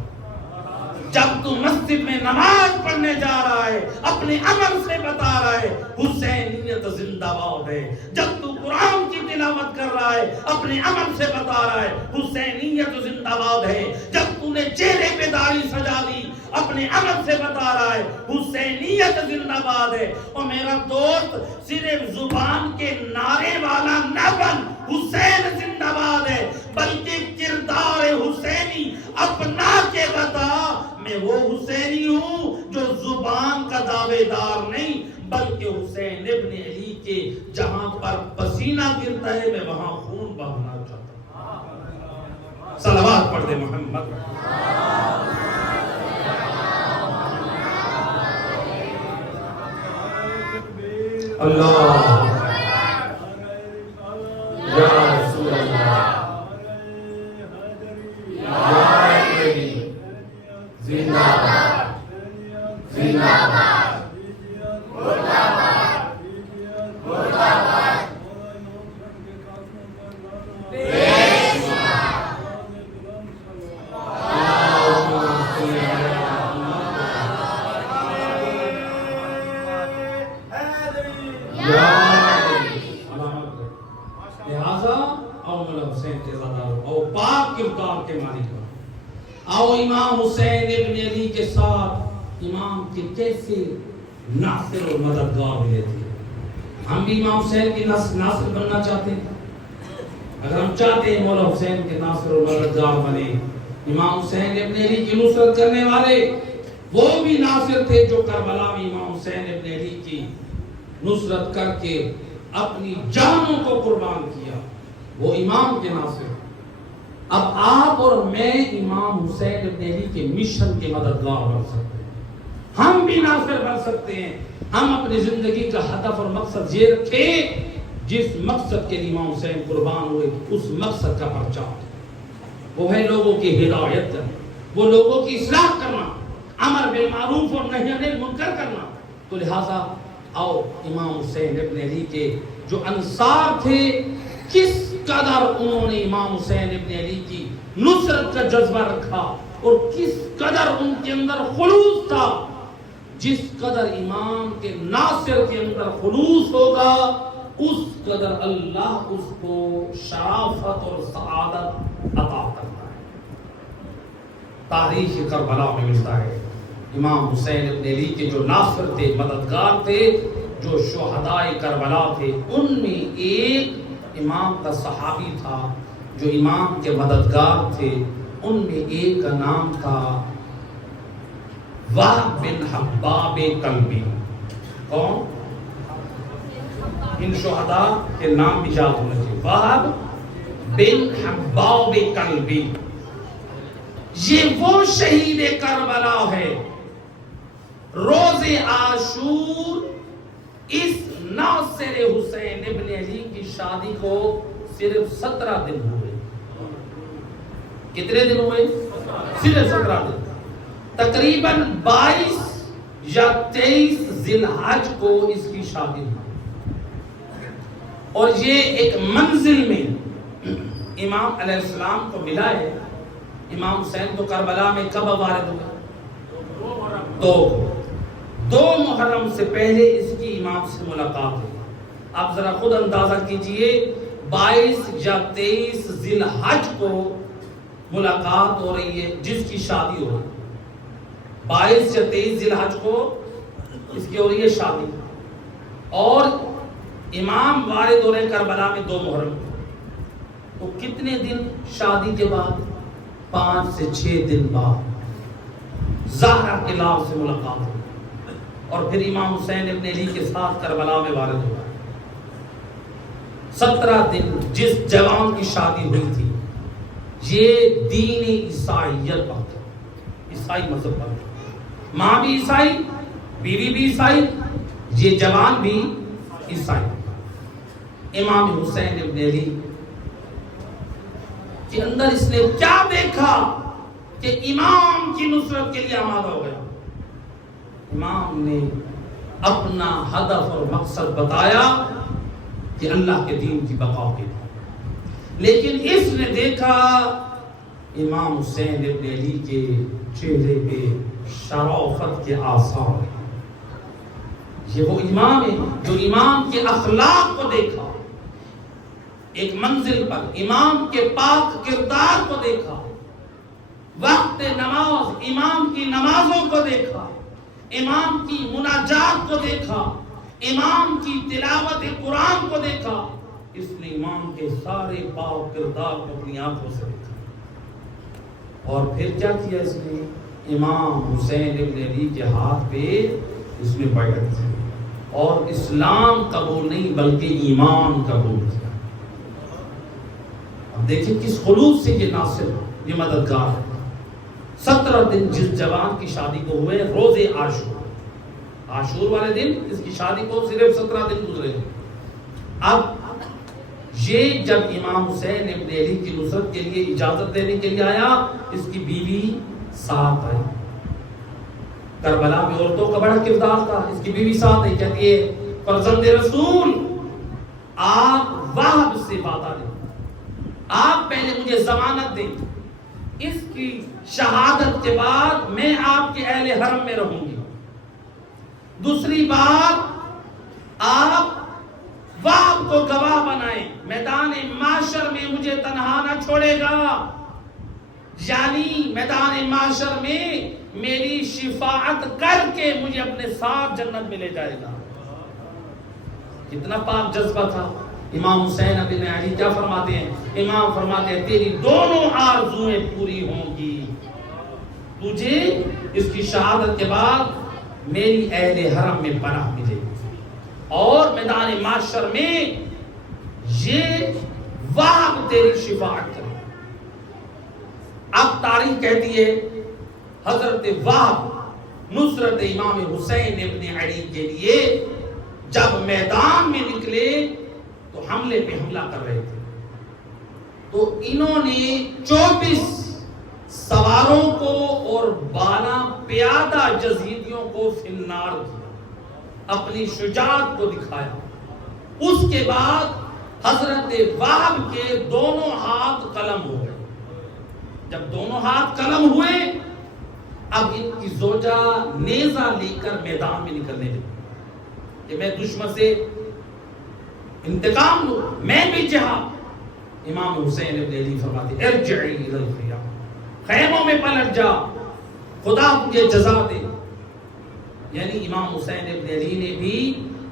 جب تو مسجد میں نماز پڑھنے جا رہا ہے اپنے عمل سے بتا رہا ہے حسینیت زندہ باد ہے. جب تو قرآن کی تلاوت کر رہا ہے اپنے عمل سے بتا رہا ہے حسینیت زندہ باد ہے. جب تو نے چہرے پہ داڑھی سجا لی اپنے عمل سے بتا رہا ہے حسینیت زندہ باد ہے. اور میرا دوست صرف زبان کے نعرے والا نہ بن حسین زندہ باد ہے بلکہ کردار حسینی اپنا کے بتا میں وہ حسینی ہوں جو زبان کا دعوے دار نہیں بلکہ حسین ابن علی کے جہاں پر پسینہ گرتا ہے میں وہاں خون بہانا چاہتا ہوں. صلوات پڑھ دے محمد. اللہ یا رسول اللہ یا علی زندہ باد زندہ باد مردہ باد مردہ باد. آؤ امام حسین ابن علی کے ساتھ امام کے کیسے ناصر اور مددگار ملے تھے. ہم بھی امام حسین کے ناصر بننا چاہتے ہیں. اگر ہم چاہتے ہیں مولا حسین کے ناصر اور مددگار بنے. امام حسین ابن علی کی نصرت کرنے والے وہ بھی ناصر تھے جو کربلا میں امام حسین ابن علی کی نصرت کر کے اپنی جانوں کو قربان کیا. وہ امام کے ناصر. اب آپ اور میں امام حسین ابن علی کے مشن کے مددگار بن سکتے ہیں. ہم بھی ناصر بن سکتے ہیں. ہم اپنی زندگی کا ہدف اور مقصد یہ رکھیں جس مقصد کے لیے امام حسین قربان ہوئے اس مقصد کا پرچار وہ ہے لوگوں کی ہدایت کرنا, وہ لوگوں کی اصلاح کرنا, امر بالمعروف اور نہی عن المنکر کرنا. تو لہذا آؤ امام حسین ابن علی کے جو انصار تھے کس قدر انہوں نے امام حسین ابن علی کی نصرت کا جذبہ رکھا اور کس قدر ان کے اندر خلوص تھا. جس قدر امام کے ناصر کے اندر خلوص ہوگا اس قدر اللہ اس کو شرافت اور سعادت عطا کرتا ہے. تاریخ کربلا میں ملتا ہے امام حسین ابن علی کے جو ناصر تھے, مددگار تھے, جو شہدائے کربلا تھے, ان میں ایک امام کا صحابی تھا جو امام کے مددگار تھے. ان میں ایک کا نام تھا وہب بن حباب کلبی. کون؟ ان شہداء کے نام بھی یاد ہونے چاہیے. وہب بن حباب کلبی یہ وہ شہید کربلا ہے. روز عاشور اس ناصر حسین ابن علی کی شادی کو صرف 17 دن ہوئے. کتنے دن ہوئے؟ صرف 17 دن. تقریباً 22 یا 23 ذی الحج کو اس کی شادی ہوئی. اور یہ ایک منزل میں امام علیہ السلام کو ملا ہے. امام حسین تو کربلا میں کب وارد ہوئے؟ 2 محرم سے پہلے اس کی امام سے ملاقات ہوئی. آپ ذرا خود اندازہ کیجئے 22 یا 23 ذی الحج کو ملاقات ہو رہی ہے جس کی شادی ہو رہی ہے. 22 یا 23 ذی الحج کو اس کی ہو رہی ہے شادی, اور امام وارد ہو رہے ہیں کربلا میں 2 محرم. تو کتنے دن شادی کے بعد؟ 5 سے 6 دن بعد زہرا کے لال سے ملاقات ہوئی اور پھر امام حسین ابن علی کے ساتھ کربلا میں وارد ہوا. 17 دن جس جوان کی شادی ہوئی تھی یہ دین عیسائیت پر تھا, عیسائی مذہب پر. ماں بھی عیسائی, بیوی بھی عیسائی, یہ جوان بھی عیسائی. امام حسین ابن علی کے اندر اس نے کیا دیکھا کہ امام کی نصرت کے لیے آمادہ ہو گیا. امام نے اپنا ہدف اور مقصد بتایا کہ اللہ کے دین کی بقا کے لیے, لیکن اس نے دیکھا امام حسین ابن علی کے چہرے پہ شرافت کے آثار ہیں۔ یہ وہ امام ہے جو امام کے اخلاق کو دیکھا، ایک منزل پر امام کے پاک کردار کو دیکھا، وقت نماز امام کی نمازوں کو دیکھا، امام کی مناجات کو دیکھا، امام کی تلاوت قرآن کو دیکھا۔ اس نے امام کے سارے پاک کردار کو اپنی آنکھوں سے دیکھا، اور پھر کیا کیا اس نے؟ امام حسین ابن علی کے ہاتھ پہ اس نے بیعت کی، اور اسلام قبول نہیں بلکہ ایمان قبول کیا۔ اب دیکھیں کس خلوص سے یہ ناصر، یہ مددگار ہے۔ 17 دن جس جوان کی شادی کو ہوئے روز عاشور والے دن اس کی شادی کو صرف 17 دن گزرے۔ اب یہ جب امام حسین ابن علی کی نصرت کے لیے اجازت دینے کے لیے آیا، اس کی بیوی ساتھ آئی۔ کربلا میں عورتوں کا بڑا کردار تھا، اس کی بیوی ساتھ آئی، کہتی ہے فرزند رسول آپ وہب سے وعدہ دیں، آپ پہلے مجھے ضمانت دیں، اس کی شہادت کے بعد میں آپ کے اہل حرم میں رہوں گی۔ دوسری بات، آپ وہب کو گواہ بنائیں، میدان معاشر میں مجھے تنہا نہ چھوڑے گا، یعنی میدان معاشر میں میری شفاعت کر کے مجھے اپنے ساتھ جنت میں لے جائے گا۔ کتنا پاک جذبہ تھا۔ امام حسین ابن علی کیا فرماتے ہیں؟ امام فرماتے ہیں تیری دونوں آرزویں پوری ہوں گی، تجھے اس کی شہادت کے بعد میری اہل حرم میں پناہ ملے گی، اور میدان معاشر میں یہ وہب تیری شفاعت کرے۔ اب تاریخ کہتی ہے حضرت وہب نصرت امام حسین ابن علی کے لیے جب میدان میں نکلے تو حملے پہ حملہ کر رہے تھے، تو انہوں نے 24 سواروں کو اور 12 پیادہ یزیدیوں کو فی النار کیا، اپنی شجاعت کو دکھایا۔ اس کے بعد حضرت وہب کے دونوں ہاتھ قلم ہو گئے۔ جب دونوں ہاتھ قلم ہوئے، اب ان کی زوجہ نیزہ لے کر میدان میں نکلنے لگی کہ میں دشمن سے انتقام لوں، میں بھی جہاد۔ امام حسین ابن علی فرماتے ارجعی الی الخیام، خیموں میں پلٹ جا، خدا تجھے جزا دے۔ یعنی امام حسین ابن علی نے بھی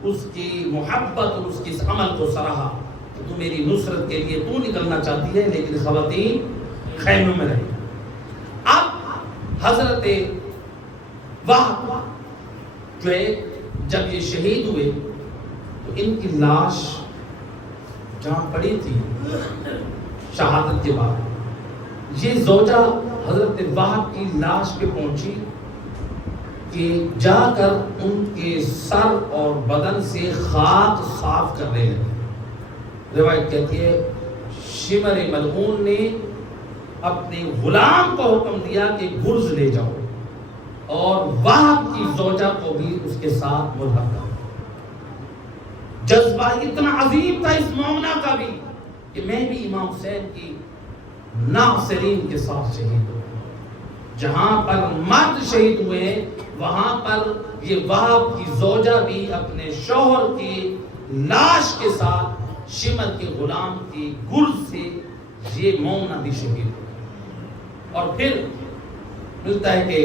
اس کی محبت اور اس کی اس عمل کو سراہا کہ تو میری نصرت کے لیے تو نکلنا چاہتی ہے، لیکن خواتین خیموں میں رہے۔ اب حضرت وہب جو ہے جب یہ شہید ہوئے تو ان کی لاش جہاں پڑی تھی شہادت کے بعد، یہ زوجہ حضرت وہب کی لاش پہ پہنچی کہ جا کر ان کے سر اور بدن سے خاک صاف کرنے لگے۔ روایت کہتی ہے شمر ملعون نے اپنے غلام کو حکم دیا کہ گرز لے جاؤ، اور وہب کی زوجہ کو بھی اس کے ساتھ ملحق کرو۔ جذبہ اتنا عظیم تھا اس مومنہ کا بھی کہ میں بھی امام حسین کی ناصرین کے ساتھ شہید ہوں۔ جہاں پر مرد شہید ہوئے وہاں پر یہ وہب کی زوجہ بھی اپنے شوہر کی لاش کے ساتھ شمر کے غلام کی گرز سے یہ مومنہ بھی شہید ہوئی۔ اور پھر ملتا ہے کہ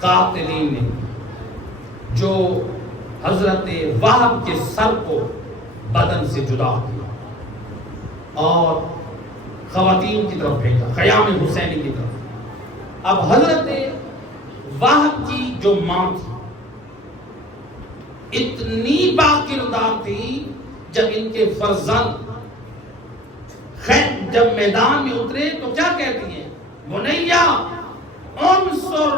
قاتلین نے جو حضرت وہب کے سر کو بدن سے جدا کیا اور خواتین کی طرف پھینکا، خیام حسینی کی طرف۔ اب حضرت وہب کی جو ماں تھی اتنی باکردار تھی، جب ان کے فرزند جب میدان میں اترے تو کیا کہتی ہیں؟ بنیا انصر،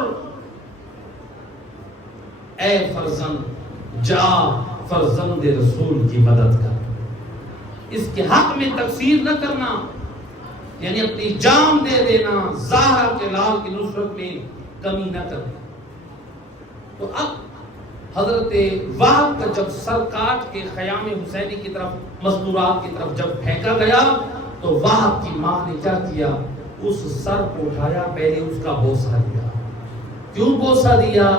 اے فرزند جا فرزند رسول کی مدد کر، اس کے حق میں تقصیر نہ کرنا، یعنی اپنی جان دے دینا، زہرا کے لال کی نصرت میں کمی نہ کرنا۔ تو اب حضرت وہب کا جب سر کاٹ کے خیام حسینی کی طرف، مزدورات کی طرف جب پھینکا گیا تو وہب کی ماں نے کیا کیا؟ اس سر کو اٹھایا، پہلے اس کا بوسہ دیا۔ کیوں بوسہ دیا؟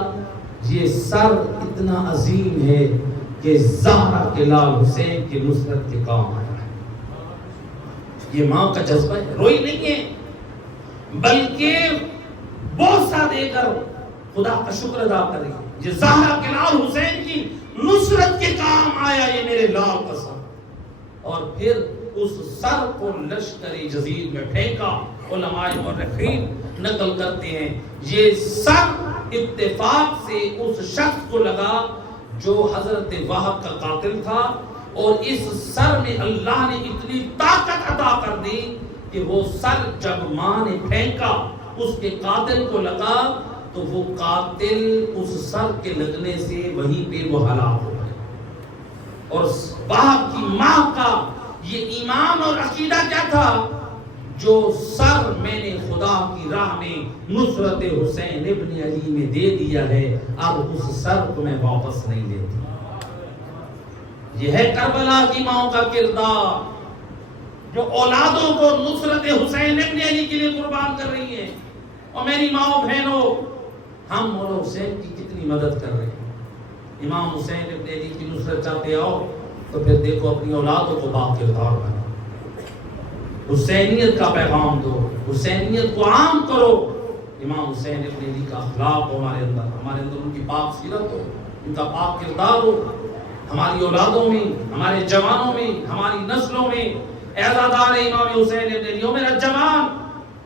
یہ سر اتنا عظیم ہے کہ زہرا کے لال حسین کی نصرت کے کام آیا ہے۔ یہ ماں کا جذبہ ہے، روئی نہیں ہے، بلکہ بوسہ دے کر خدا کا شکر ادا کرے، یہ زہرا کے لال حسین کی نصرت کے کام آیا یہ میرے لال کا سر۔ اور پھر اس سر کو لشکر جزید میں پھینکا۔ علماء مورخین نقل کرتے ہیں یہ سر اتفاق سے اس شخص کو لگا جو حضرت وہب کا قاتل تھا، اور اس سر میں اللہ نے اتنی طاقت عطا کر دی کہ وہ سر جب ماں نے پھینکا اس کے قاتل کو لگا تو وہ قاتل اس سر کے لگنے سے وہیں پہ وہ ہلاک ہو گئے۔ اور وہب کی ماں کا یہ ایمان اور عقیدہ کیا تھا؟ جو سر میں نے خدا کی راہ میں نصرت حسین ابن علی میں دے دیا ہے، اب اس سر کو میں واپس نہیں لیتی۔ یہ ہے کربلا کی ماں کا کردار، جو اولادوں کو نصرت حسین ابن علی کے لیے قربان کر رہی ہیں۔ اور میری ماں بہنوں، ہم مولا حسین کی کتنی مدد کر رہے ہیں۔ امام حسین ابن علی کی نصرت چاہتے ہو تو پھر دیکھو اپنی اولادوں کو با کردار بنا، حسینیت کا پیغام دو، حسینیت کو عام کرو۔ امام حسین ابن علی کا اخلاق ہو ہمارے اندر ان کی پاک سیرت ہو، ان کا پاک کردار ہو، ہماری اولادوں میں، ہمارے جوانوں میں، ہماری نسلوں میں اعزازدار امام حسین ابن علی۔ میرا جوان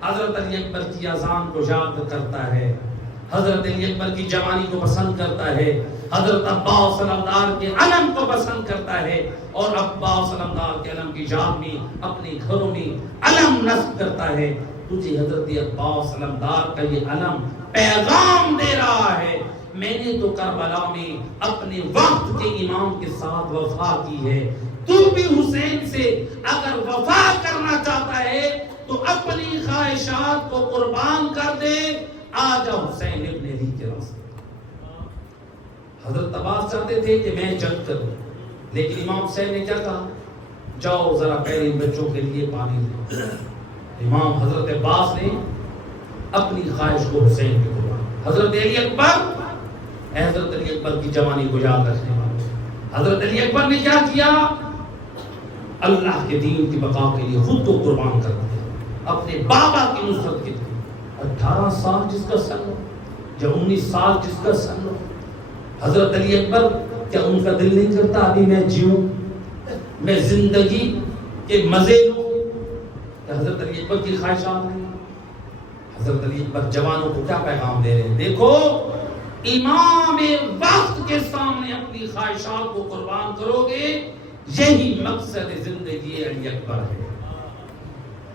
حضرت علی اکبر کی اذان کو یاد کرتا ہے، حضرت علی اکبر کی جوانی کو پسند کرتا ہے، حضرت عباس علمدار کے علم کو پسند کرتا ہے، اور عباس علمدار کے علم کی یاد میں اپنے گھروں میں علم نصب کرتا ہے۔ تجھے حضرت عباس علمدار کا یہ علم پیغام دے رہا ہے، میں نے تو کربلا میں اپنے وقت کے امام کے ساتھ وفا کی ہے، تو بھی حسین سے اگر وفا کرنا چاہتا ہے تو اپنی خواہشات کو قربان کر دے، آجا حسین ابن علی کے راستے۔ حضرت عباس چاہتے تھے کہ میں جنگ کروں، لیکن امام حسین نے کیا کہا؟ جاؤ ذرا پہلے بچوں کے لیے پانی دو۔ امام حضرت عباس نے اپنی خواہش کو حسین کے قربان۔ حضرت علی اکبر، حضرت علی اکبر کی جوانی کو یاد رکھنے والے، حضرت علی اکبر نے کیا کیا؟ اللہ کے دین کی بقا کے لیے خود کو قربان کر دیا، اپنے بابا کی نصرت کے لیے۔ 18 سال جس کا سن ہو یا 19 سال جس کا سن ہو، حضرت علی اکبر کیا ان کا دل نہیں کرتا ابھی میں جیوں، میں زندگی کے مزے لوں؟ کہ حضرت علی اکبر کی خواہشات نہیں؟ حضرت علی اکبر جوانوں کو کیا پیغام دے رہے ہیں؟ دیکھو امام وقت کے سامنے اپنی خواہشات کو قربان کرو گے، یہی مقصد زندگی علی اکبر ہے۔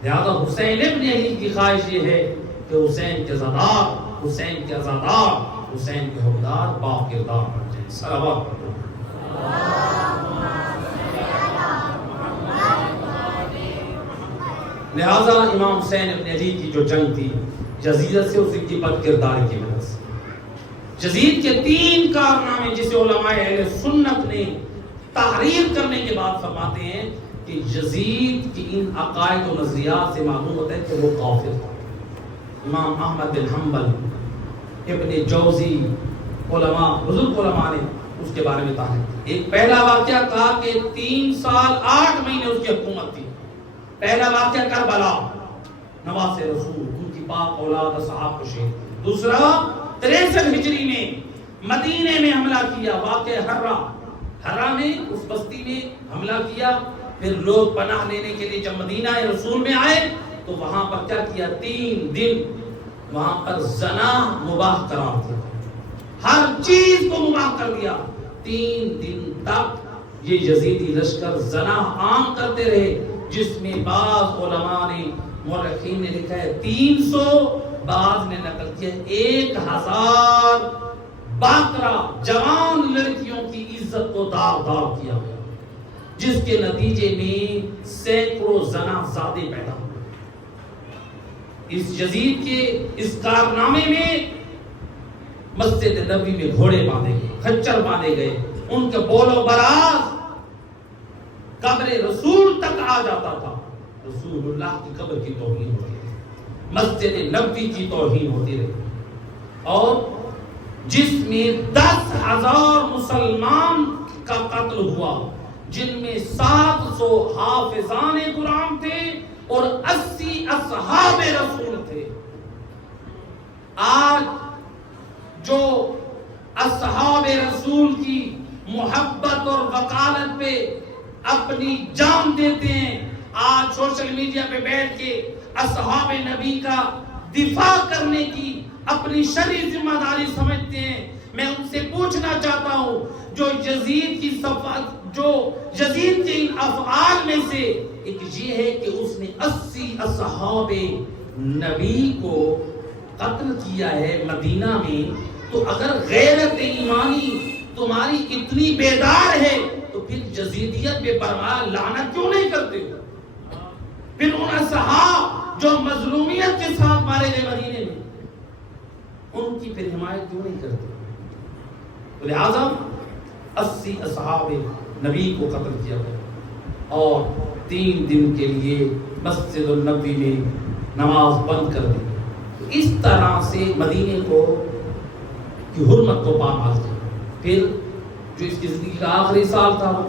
لہذا حسین ابن علی کی خواہش یہ ہے کہ حسین کے زادار، حسین کے عزادار، حسین کے حقدار با کردار بن جائیں۔ صلوات پڑھو۔ لہذا امام حسین ابن علی کی جو جنگ تھی یزید سے، اس کی بد کرداری کی وجہ سے، یزید کے 3 کارنامے جسے علماء اہل سنت نے تحریر کرنے کے بعد فرماتے ہیں کہ یزید کی ان عقائد و نظریات سے معلوم ہوتا ہے کہ وہ کافر تھا۔ امام احمد بن حنبل، ابن جوزی، علماء، بزرگ علماء نے اس کے بارے میں تحریر۔ ایک پہلا واقعہ کہا کہ 3 سال 8 مہینے اس کی حکومت تھی۔ پہلا واقعہ کربلا، نواز رسول، ان کی پاک اولاد اصحاب کو شہید۔ دوسرا 63 ہجری میں مدینے میں حملہ کیا، واقعہ ہرہ میں، اس بستی میں حملہ کیا۔ پھر لوگ پناہ لینے کے لیے جب مدینہ رسول میں آئے تو وہاں پر کیا کیا؟ 3 دن وہاں پر زنا مباح قرار دیا، ہر چیز کو مباح کر دیا۔ 3 دن تک یہ یزیدی لشکر زنا عام کرتے رہے، جس میں بعض علماء نے، مورخین نے لکھا ہے 300، بعض نے نقل کیا 1000 باقرہ جوان لڑکیوں کی عزت کو داغ داغ کیا گیا، جس کے نتیجے میں سینکڑوں زنا زادے پیدا ہوئے۔ اس یزید کے اس کارنامے میں مسجد نبوی میں گھوڑے باندھے گئے، خچر باندھے گئے، ان کے بول و براز قبر رسول تک آ جاتا تھا، رسول اللہ کی قبر کی توہین ہوتی رہی، مسجد نبوی کی توہین ہوتی رہی، اور جس میں 10,000 مسلمان کا قتل ہوا، جن میں 700 حافظان قرآن تھے اور 80 اصحاب رسول تھے۔ آج جو اصحاب رسول کی محبت اور وکالت پہ اپنی جان دیتے ہیں، آج سوشل میڈیا پہ بیٹھ کے اصحاب نبی کا دفاع کرنے کی اپنی شرعی ذمہ داری سمجھتے ہیں، میں ان سے پوچھنا چاہتا ہوں جو یزید کے ان افعال میں سے ایک یہ ہے کہ اس نے 80 اصحاب نبی کو قتل کیا ہے مدینہ میں، تو اگر غیرت ایمانی تمہاری اتنی بیدار ہے تو پھر یزیدیت پہ برمار لعنت کیوں نہیں کرتے ہو؟ پھر ان اصحاب جو مظلومیت کے ساتھ مارے گئے مدینے میں، ان کی پھر حمایت کیوں نہیں کرتے؟ لہذا 80 اصحاب نبی کو قتل کیا گیا اور 3 دن کے لیے مسجد النبوی میں نماز بند کر دی۔ اس طرح سے مدینے کو کی حرمت کو پامال کیا۔ پھر جو اس کی زندگی کا آخری سال تھا وہ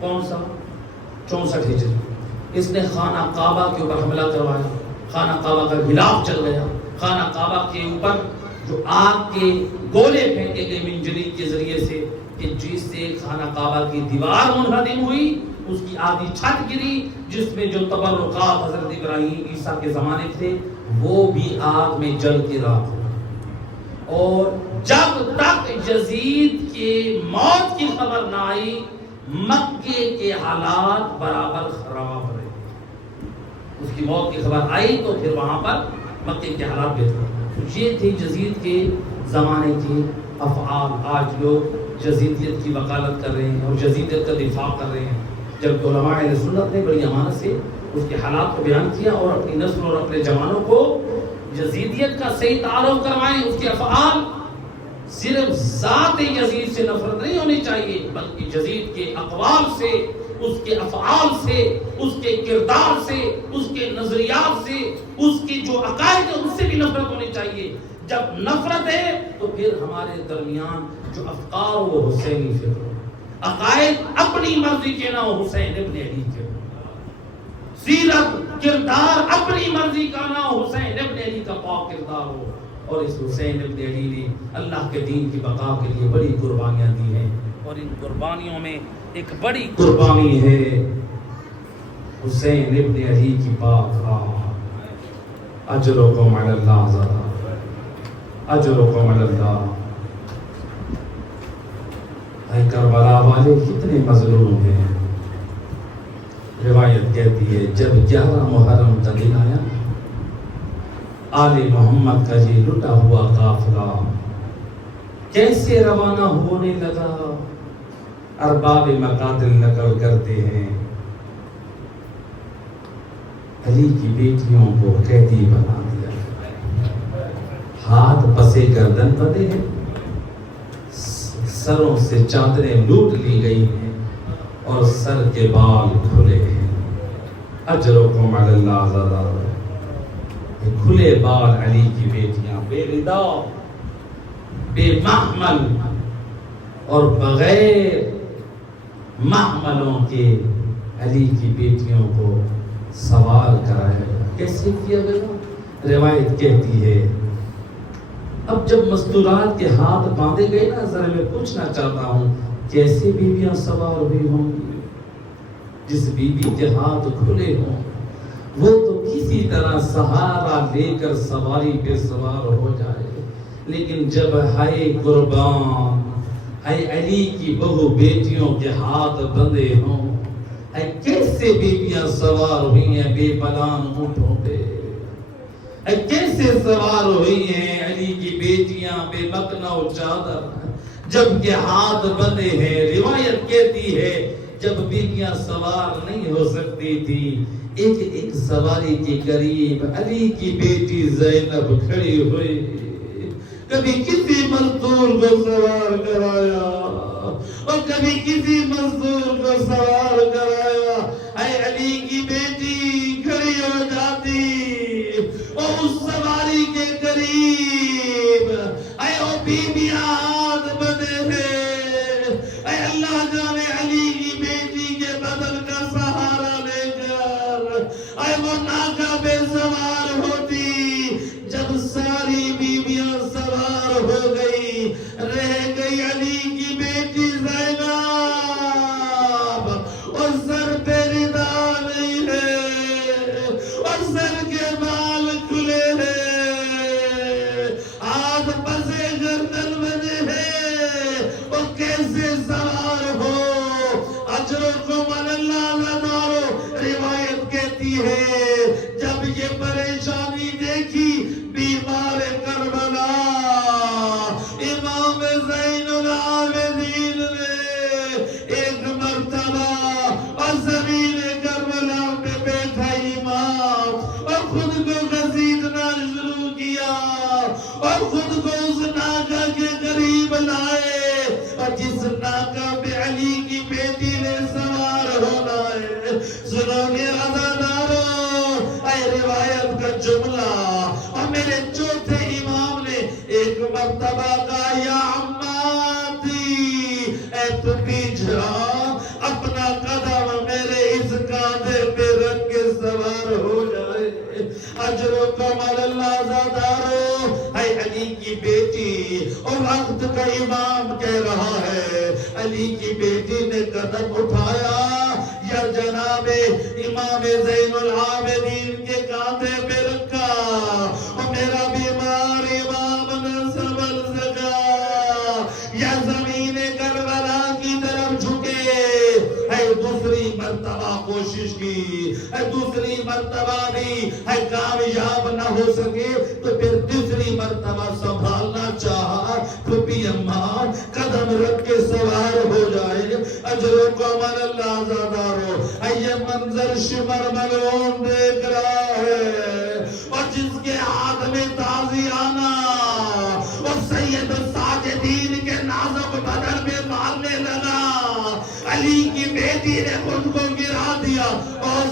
کون سا 64 ہجری، اس نے خانہ کعبہ کے اوپر حملہ کروایا، خانہ کعبہ کا غلاف چل گیا، خانہ کعبہ کے اوپر جو آگ کے گولے پھینکے گئے منجنیق کے ذریعے سے، کہ جس سے خانہ کعبہ کی دیوار منہدم ہوئی، اس کی آدھی چھت گری، جس میں جو تبرکات حضرت ابراہیم عیسیٰ کے زمانے تھے وہ بھی آگ میں جل کے راکھ ہوئے۔ اور جب تک یزید کے موت کی خبر نہ آئی، مکے کے حالات برابر خراب رہے۔ اس کی موت کی خبر آئی تو پھر وہاں پر مکے کے حالات بہتر۔ یہ تھی یزید کے زمانے کے افعال۔ آج لوگ یزیدیت کی وکالت کر رہے ہیں اور یزیدیت کا دفاع کر رہے ہیں، جبکہ علماء اہل سنت نے بڑی امانت سے اس کے حالات کو بیان کیا اور اپنی نسل اور اپنے جوانوں کو یزیدیت کا صحیح تعارف کروائیں۔ اس کے افعال صرف ذات یزید سے نفرت نہیں ہونی چاہیے، بلکہ یزید کے اقوال سے، اس کے افعال سے، اس کے کردار سے، اس کے نظریات سے، اس کی جو عقائد ہیں ان سے بھی نفرت ہونی چاہیے۔ جب نفرت ہے تو پھر ہمارے درمیان جو افکار وہ حسینی فکر ہو، عقائد اپنی مرضی کے نہ ہو، حسین ابن علی کے ہو، سیرت کردار اپنی مرضی کا نہ ہو، حسین ابن علی کا پاک کردار ہو۔ اور اس حسین ابن علی نے اللہ کے دین کی بقا کے لیے بڑی قربانیاں دی ہیں، اور ان قربانیوں میں ایک بڑی قربانی ہے حسین ابن علی کی پاک راہ۔ اجرکم علی اللہ زادہ، اجرکم علی اللہ۔ اے کربلا والے کتنے مظلوم ہیں۔ روایت کہتی ہے جب 11 محرم کا دن آیا، آل محمد کا یہ لٹا ہوا قافلہ کیسے روانہ ہونے لگا، ارباب مقاتل نقل کرتے ہیں علی کی بیٹیوں کو قیدی بنا دیا، ہاتھ پسے گردن بندھے ہیں، سروں سے چادریں لوٹ لی گئی ہیں اور سر کے بال کھلے ہیں۔ اجرکم علی اللہ زادہ۔ کھلے بال علی کی بیٹیاں بے ردا، بے محمل اور بغیر محملوں کے علی کی بیٹیوں کو سوال کرایا۔ کیسے کیا گیا؟ روایت کہتی ہے اب جب مستورات کے ہاتھ باندھے گئے نا، ذرا میں پوچھنا چاہتا ہوں کیسے بیویاں سوار ہوئی ہوں گی؟ جس بیوی کے ہاتھ کھلے ہوں وہ تو کسی طرح سہارا لے کر سواری پہ سوار ہو جائے، لیکن جب ہائے قربان، ہائے علی کی بہو بیٹیوں کے ہاتھ بندھے ہوں، ہائے کیسے بیویاں سوار ہوئی ہیں بے پلان اونٹوں پہ، کیسے سوار ہوئی ہیں علی کی بیٹیاں بے مکنا و چادر، جب کہ ہاتھ بندھے ہیں۔ روایت کہتی ہے جب بیویاں سوار نہیں ہو سکتی تھی، ایک سواری کے قریب علی کی بیٹی زینب کھڑی ہوئی، کبھی کسی مزدور کو سوار کرایا اور کبھی کسی مزدور کو سوار کرایا۔ اے علی کی بیٹی ہو جاتی اور اس سواری کے قریب اے او بیویاں ہاتھ بندے ہیں اے اللہ جانے علی کی بیٹی کے بدن کا سہارا لے کر اے وہ ناکہ بے سوار ہوتی جب ساری بیویاں سوار ہو گئی رہ گئی علی کی بیٹی زینب اور سر پہ ردا نہیں ہے اور سر کے بال کھلے ہیں ہاتھ پسے گردن بنے ہیں اور کیسے سوار ہو اجرکم اللہ دارو روایت کہتی ہے جب یہ پریشانی دیکھی بیمار کربلا امام زین العابدین نے ایک مرتبہ اور زمین کربلا پہ بیٹھا امام اور خود کو گھسیٹنا شروع کیا اور خود کو اس ناکہ کے قریب لائے اور جس ناکہ پہ علی کی بیٹی نے سوار ہونا ہے سنو گے عزادارو اے روایت کا جملہ اور میرے چوتھے امام نے ایک مرتبہ کہا یا عماتی اے پھپھی جان اپنا قدم میرے اس کاندھے پہ رکھ کے سوار ہو جائے اجرکم اللہ زادارو اے علی کی بیٹی اور وقت کا امام کہہ رہا ہے علی کی بیٹی نے قدم اٹھایا یا جناب امام زین العابدین کے کاندھے پہ رکھا اور میرا بیمار امام نہ سنبھل سکا یا زمین کربلا کی طرف جھکے ہے دوسری مرتبہ کوشش کی ہے دوسری مرتبہ بھی ہے کامیاب نہ ہو سکے تو پھر تیسری مرتبہ سنبھالنا چاہا پھپھی اماں قدم رکھ کے سوار ہو جائے اجرکم اللہ زادارو یہ منظر شمر ملعون دیکھ رہا ہے اور جس کے ہاتھ میں تازیانہ اور سید الساجدین کے نازک بدن میں مارنے لگا علی کی بیٹی نے خود کو گرا دیا اور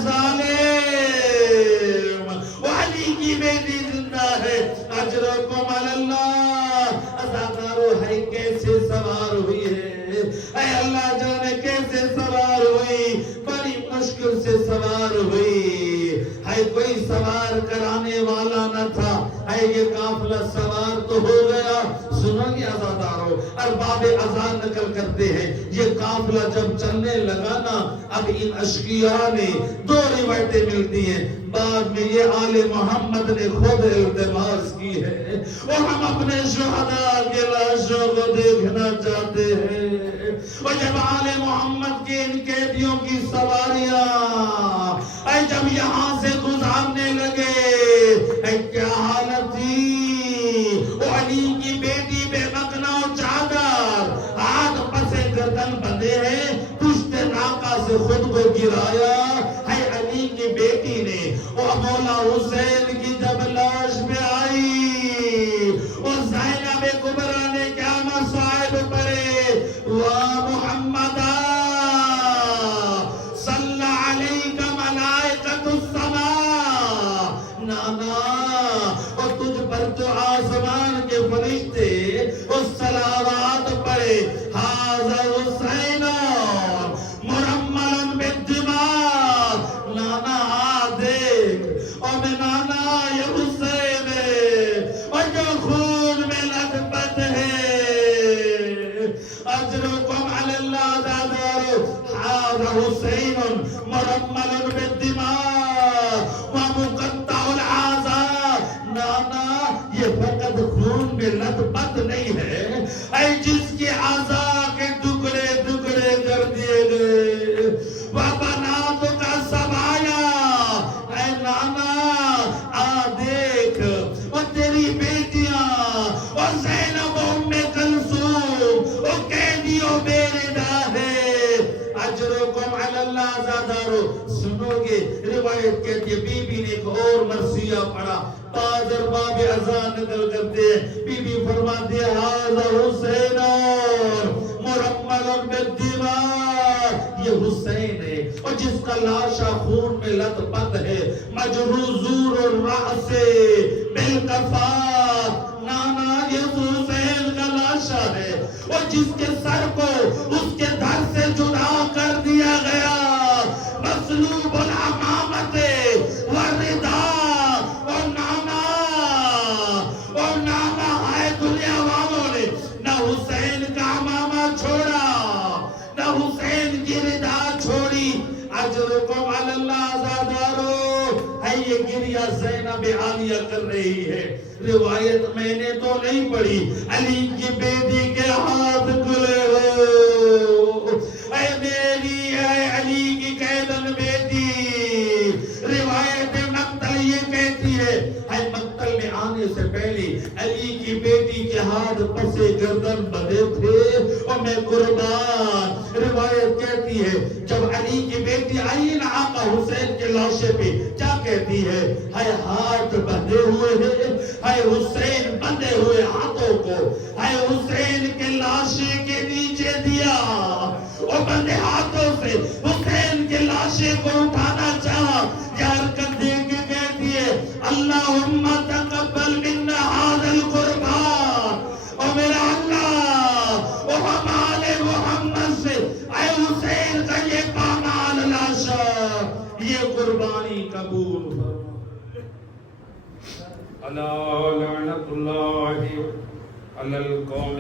ظالم وہ علی کی بیٹی زندہ ہے اجرکم اللہ عزادارو ہے کیسے سوار ہوئی ہے اے اللہ جانے کیسے سوار ہوئی بڑی مشکل سے سوار ہوئی ہے کوئی سوار کرانے والا نہ تھا ہے یہ قافلہ سوار تو ہو گیا سنو گے عزادارو ارباب اذان نقل کرتے ہیں یہ قافلہ جب چلنے لگا نا اب ان اشقیاء نے دو روایتیں ملتی ہیں بعد میں یہ آل محمد نے خود التماس کی ہے اور ہم اپنے شہداء کے لاشوں کو دیکھنا چاہتے ہیں اور جب آل محمد کے ان قیدیوں کی سواریاں اے جب یہاں سے گزارنے لگے اے کیا حالت تھی وہ علی کی بیٹی بے مقنا و چادر ہاتھ پسے گردن بندے ہیں پشت ناکہ سے خود کو گرایا ہے علی کی بیٹی نے وہ مولا حسین کی جب لاش میں آئی اور زینب کبریٰ نے کیا مصائب پڑے وا محمد صلی علیکہ ملائکۃ السماء نانا اور تجھ پر تو آسمان کے فرشتے اور صلوات پڑے حاضر حسین مرملا بالدماء نانا دیکھ اور میں نانا یہ حسین اور جو خون میں لطفت ہے اجرکم علی اللہ زادارو حاضر حسین مرملا بالدماء ومقطع العازا نانا یہ فقط خون میں لطفت نہیں ہے اے جس کے اعضا کے ٹکڑے ٹکڑے کر دیے گئے وبنات کا سبایا اے نانا آ دیکھ اور تیری بیٹیاں اور زینب ام کلثوم اور قیدیوں میرے ہے اجرکم علی اللہ زادارو سنو گے روایت کہتی ہے بی بی نے ایک اور مرثیہ پڑھا تاجر باب اذان نکل کرتے ہیں بی بی فرماتی ہے حاضر حسین مرملا بالدماء یہ حسین ہے، اور جس کا لاشا خون میں لت پت ہے، مجروزور الرأس بالکفات، نانا یہ حسین کا لاشا ہے، اور جس کے سر کو اس کے دھر سے جدا کر دیا گیا، مسلوب العمامت والردا، اور نانا ہائے دنیا والوں نے نہ حسین کا عمامہ چھوڑا، نہ حسین کی ردا چھوڑی۔ اجرکم علی اللہ آزادارو، ہے یہ گریہ زینب عالیہ کر رہی ہے، روایت میں نے تو نہیں پڑھی، علی کی بیٹی کے ہاتھ کھلے ہو، اے میری اے علی کی قیدن بیٹی۔ روایت مقتل یہ کہتی ہے، اے مقتل میں آنے سے پہلے علی کی بیٹی کے ہاتھ پسے گردن بدے تھے اور میں قربان۔ روایت کہتی ہے جب علی کی بیٹی آئی نا آقا حسین کے لاشے پہ، کیا کہتی ہے؟ ہائے ہاتھ بندھے ہوئے ہیں، ہائے حسین بندھے ہوئے ہاتھوں کو ہائے حسین کے لاشے کے نیچے دیا، اور بندھے ہاتھوں سے حسین کے لاشے کو اٹھانا چاہا، یار کندھے کے کہتی ہے اللہم تقبل منا ھذا القربان، اور میرا اللہ وہ ہمارے محمد سے اے حسین کا یہ پامال لاشا، یہ قربانی قبول فرما۔ اللہ لعنت اللہ علی القوم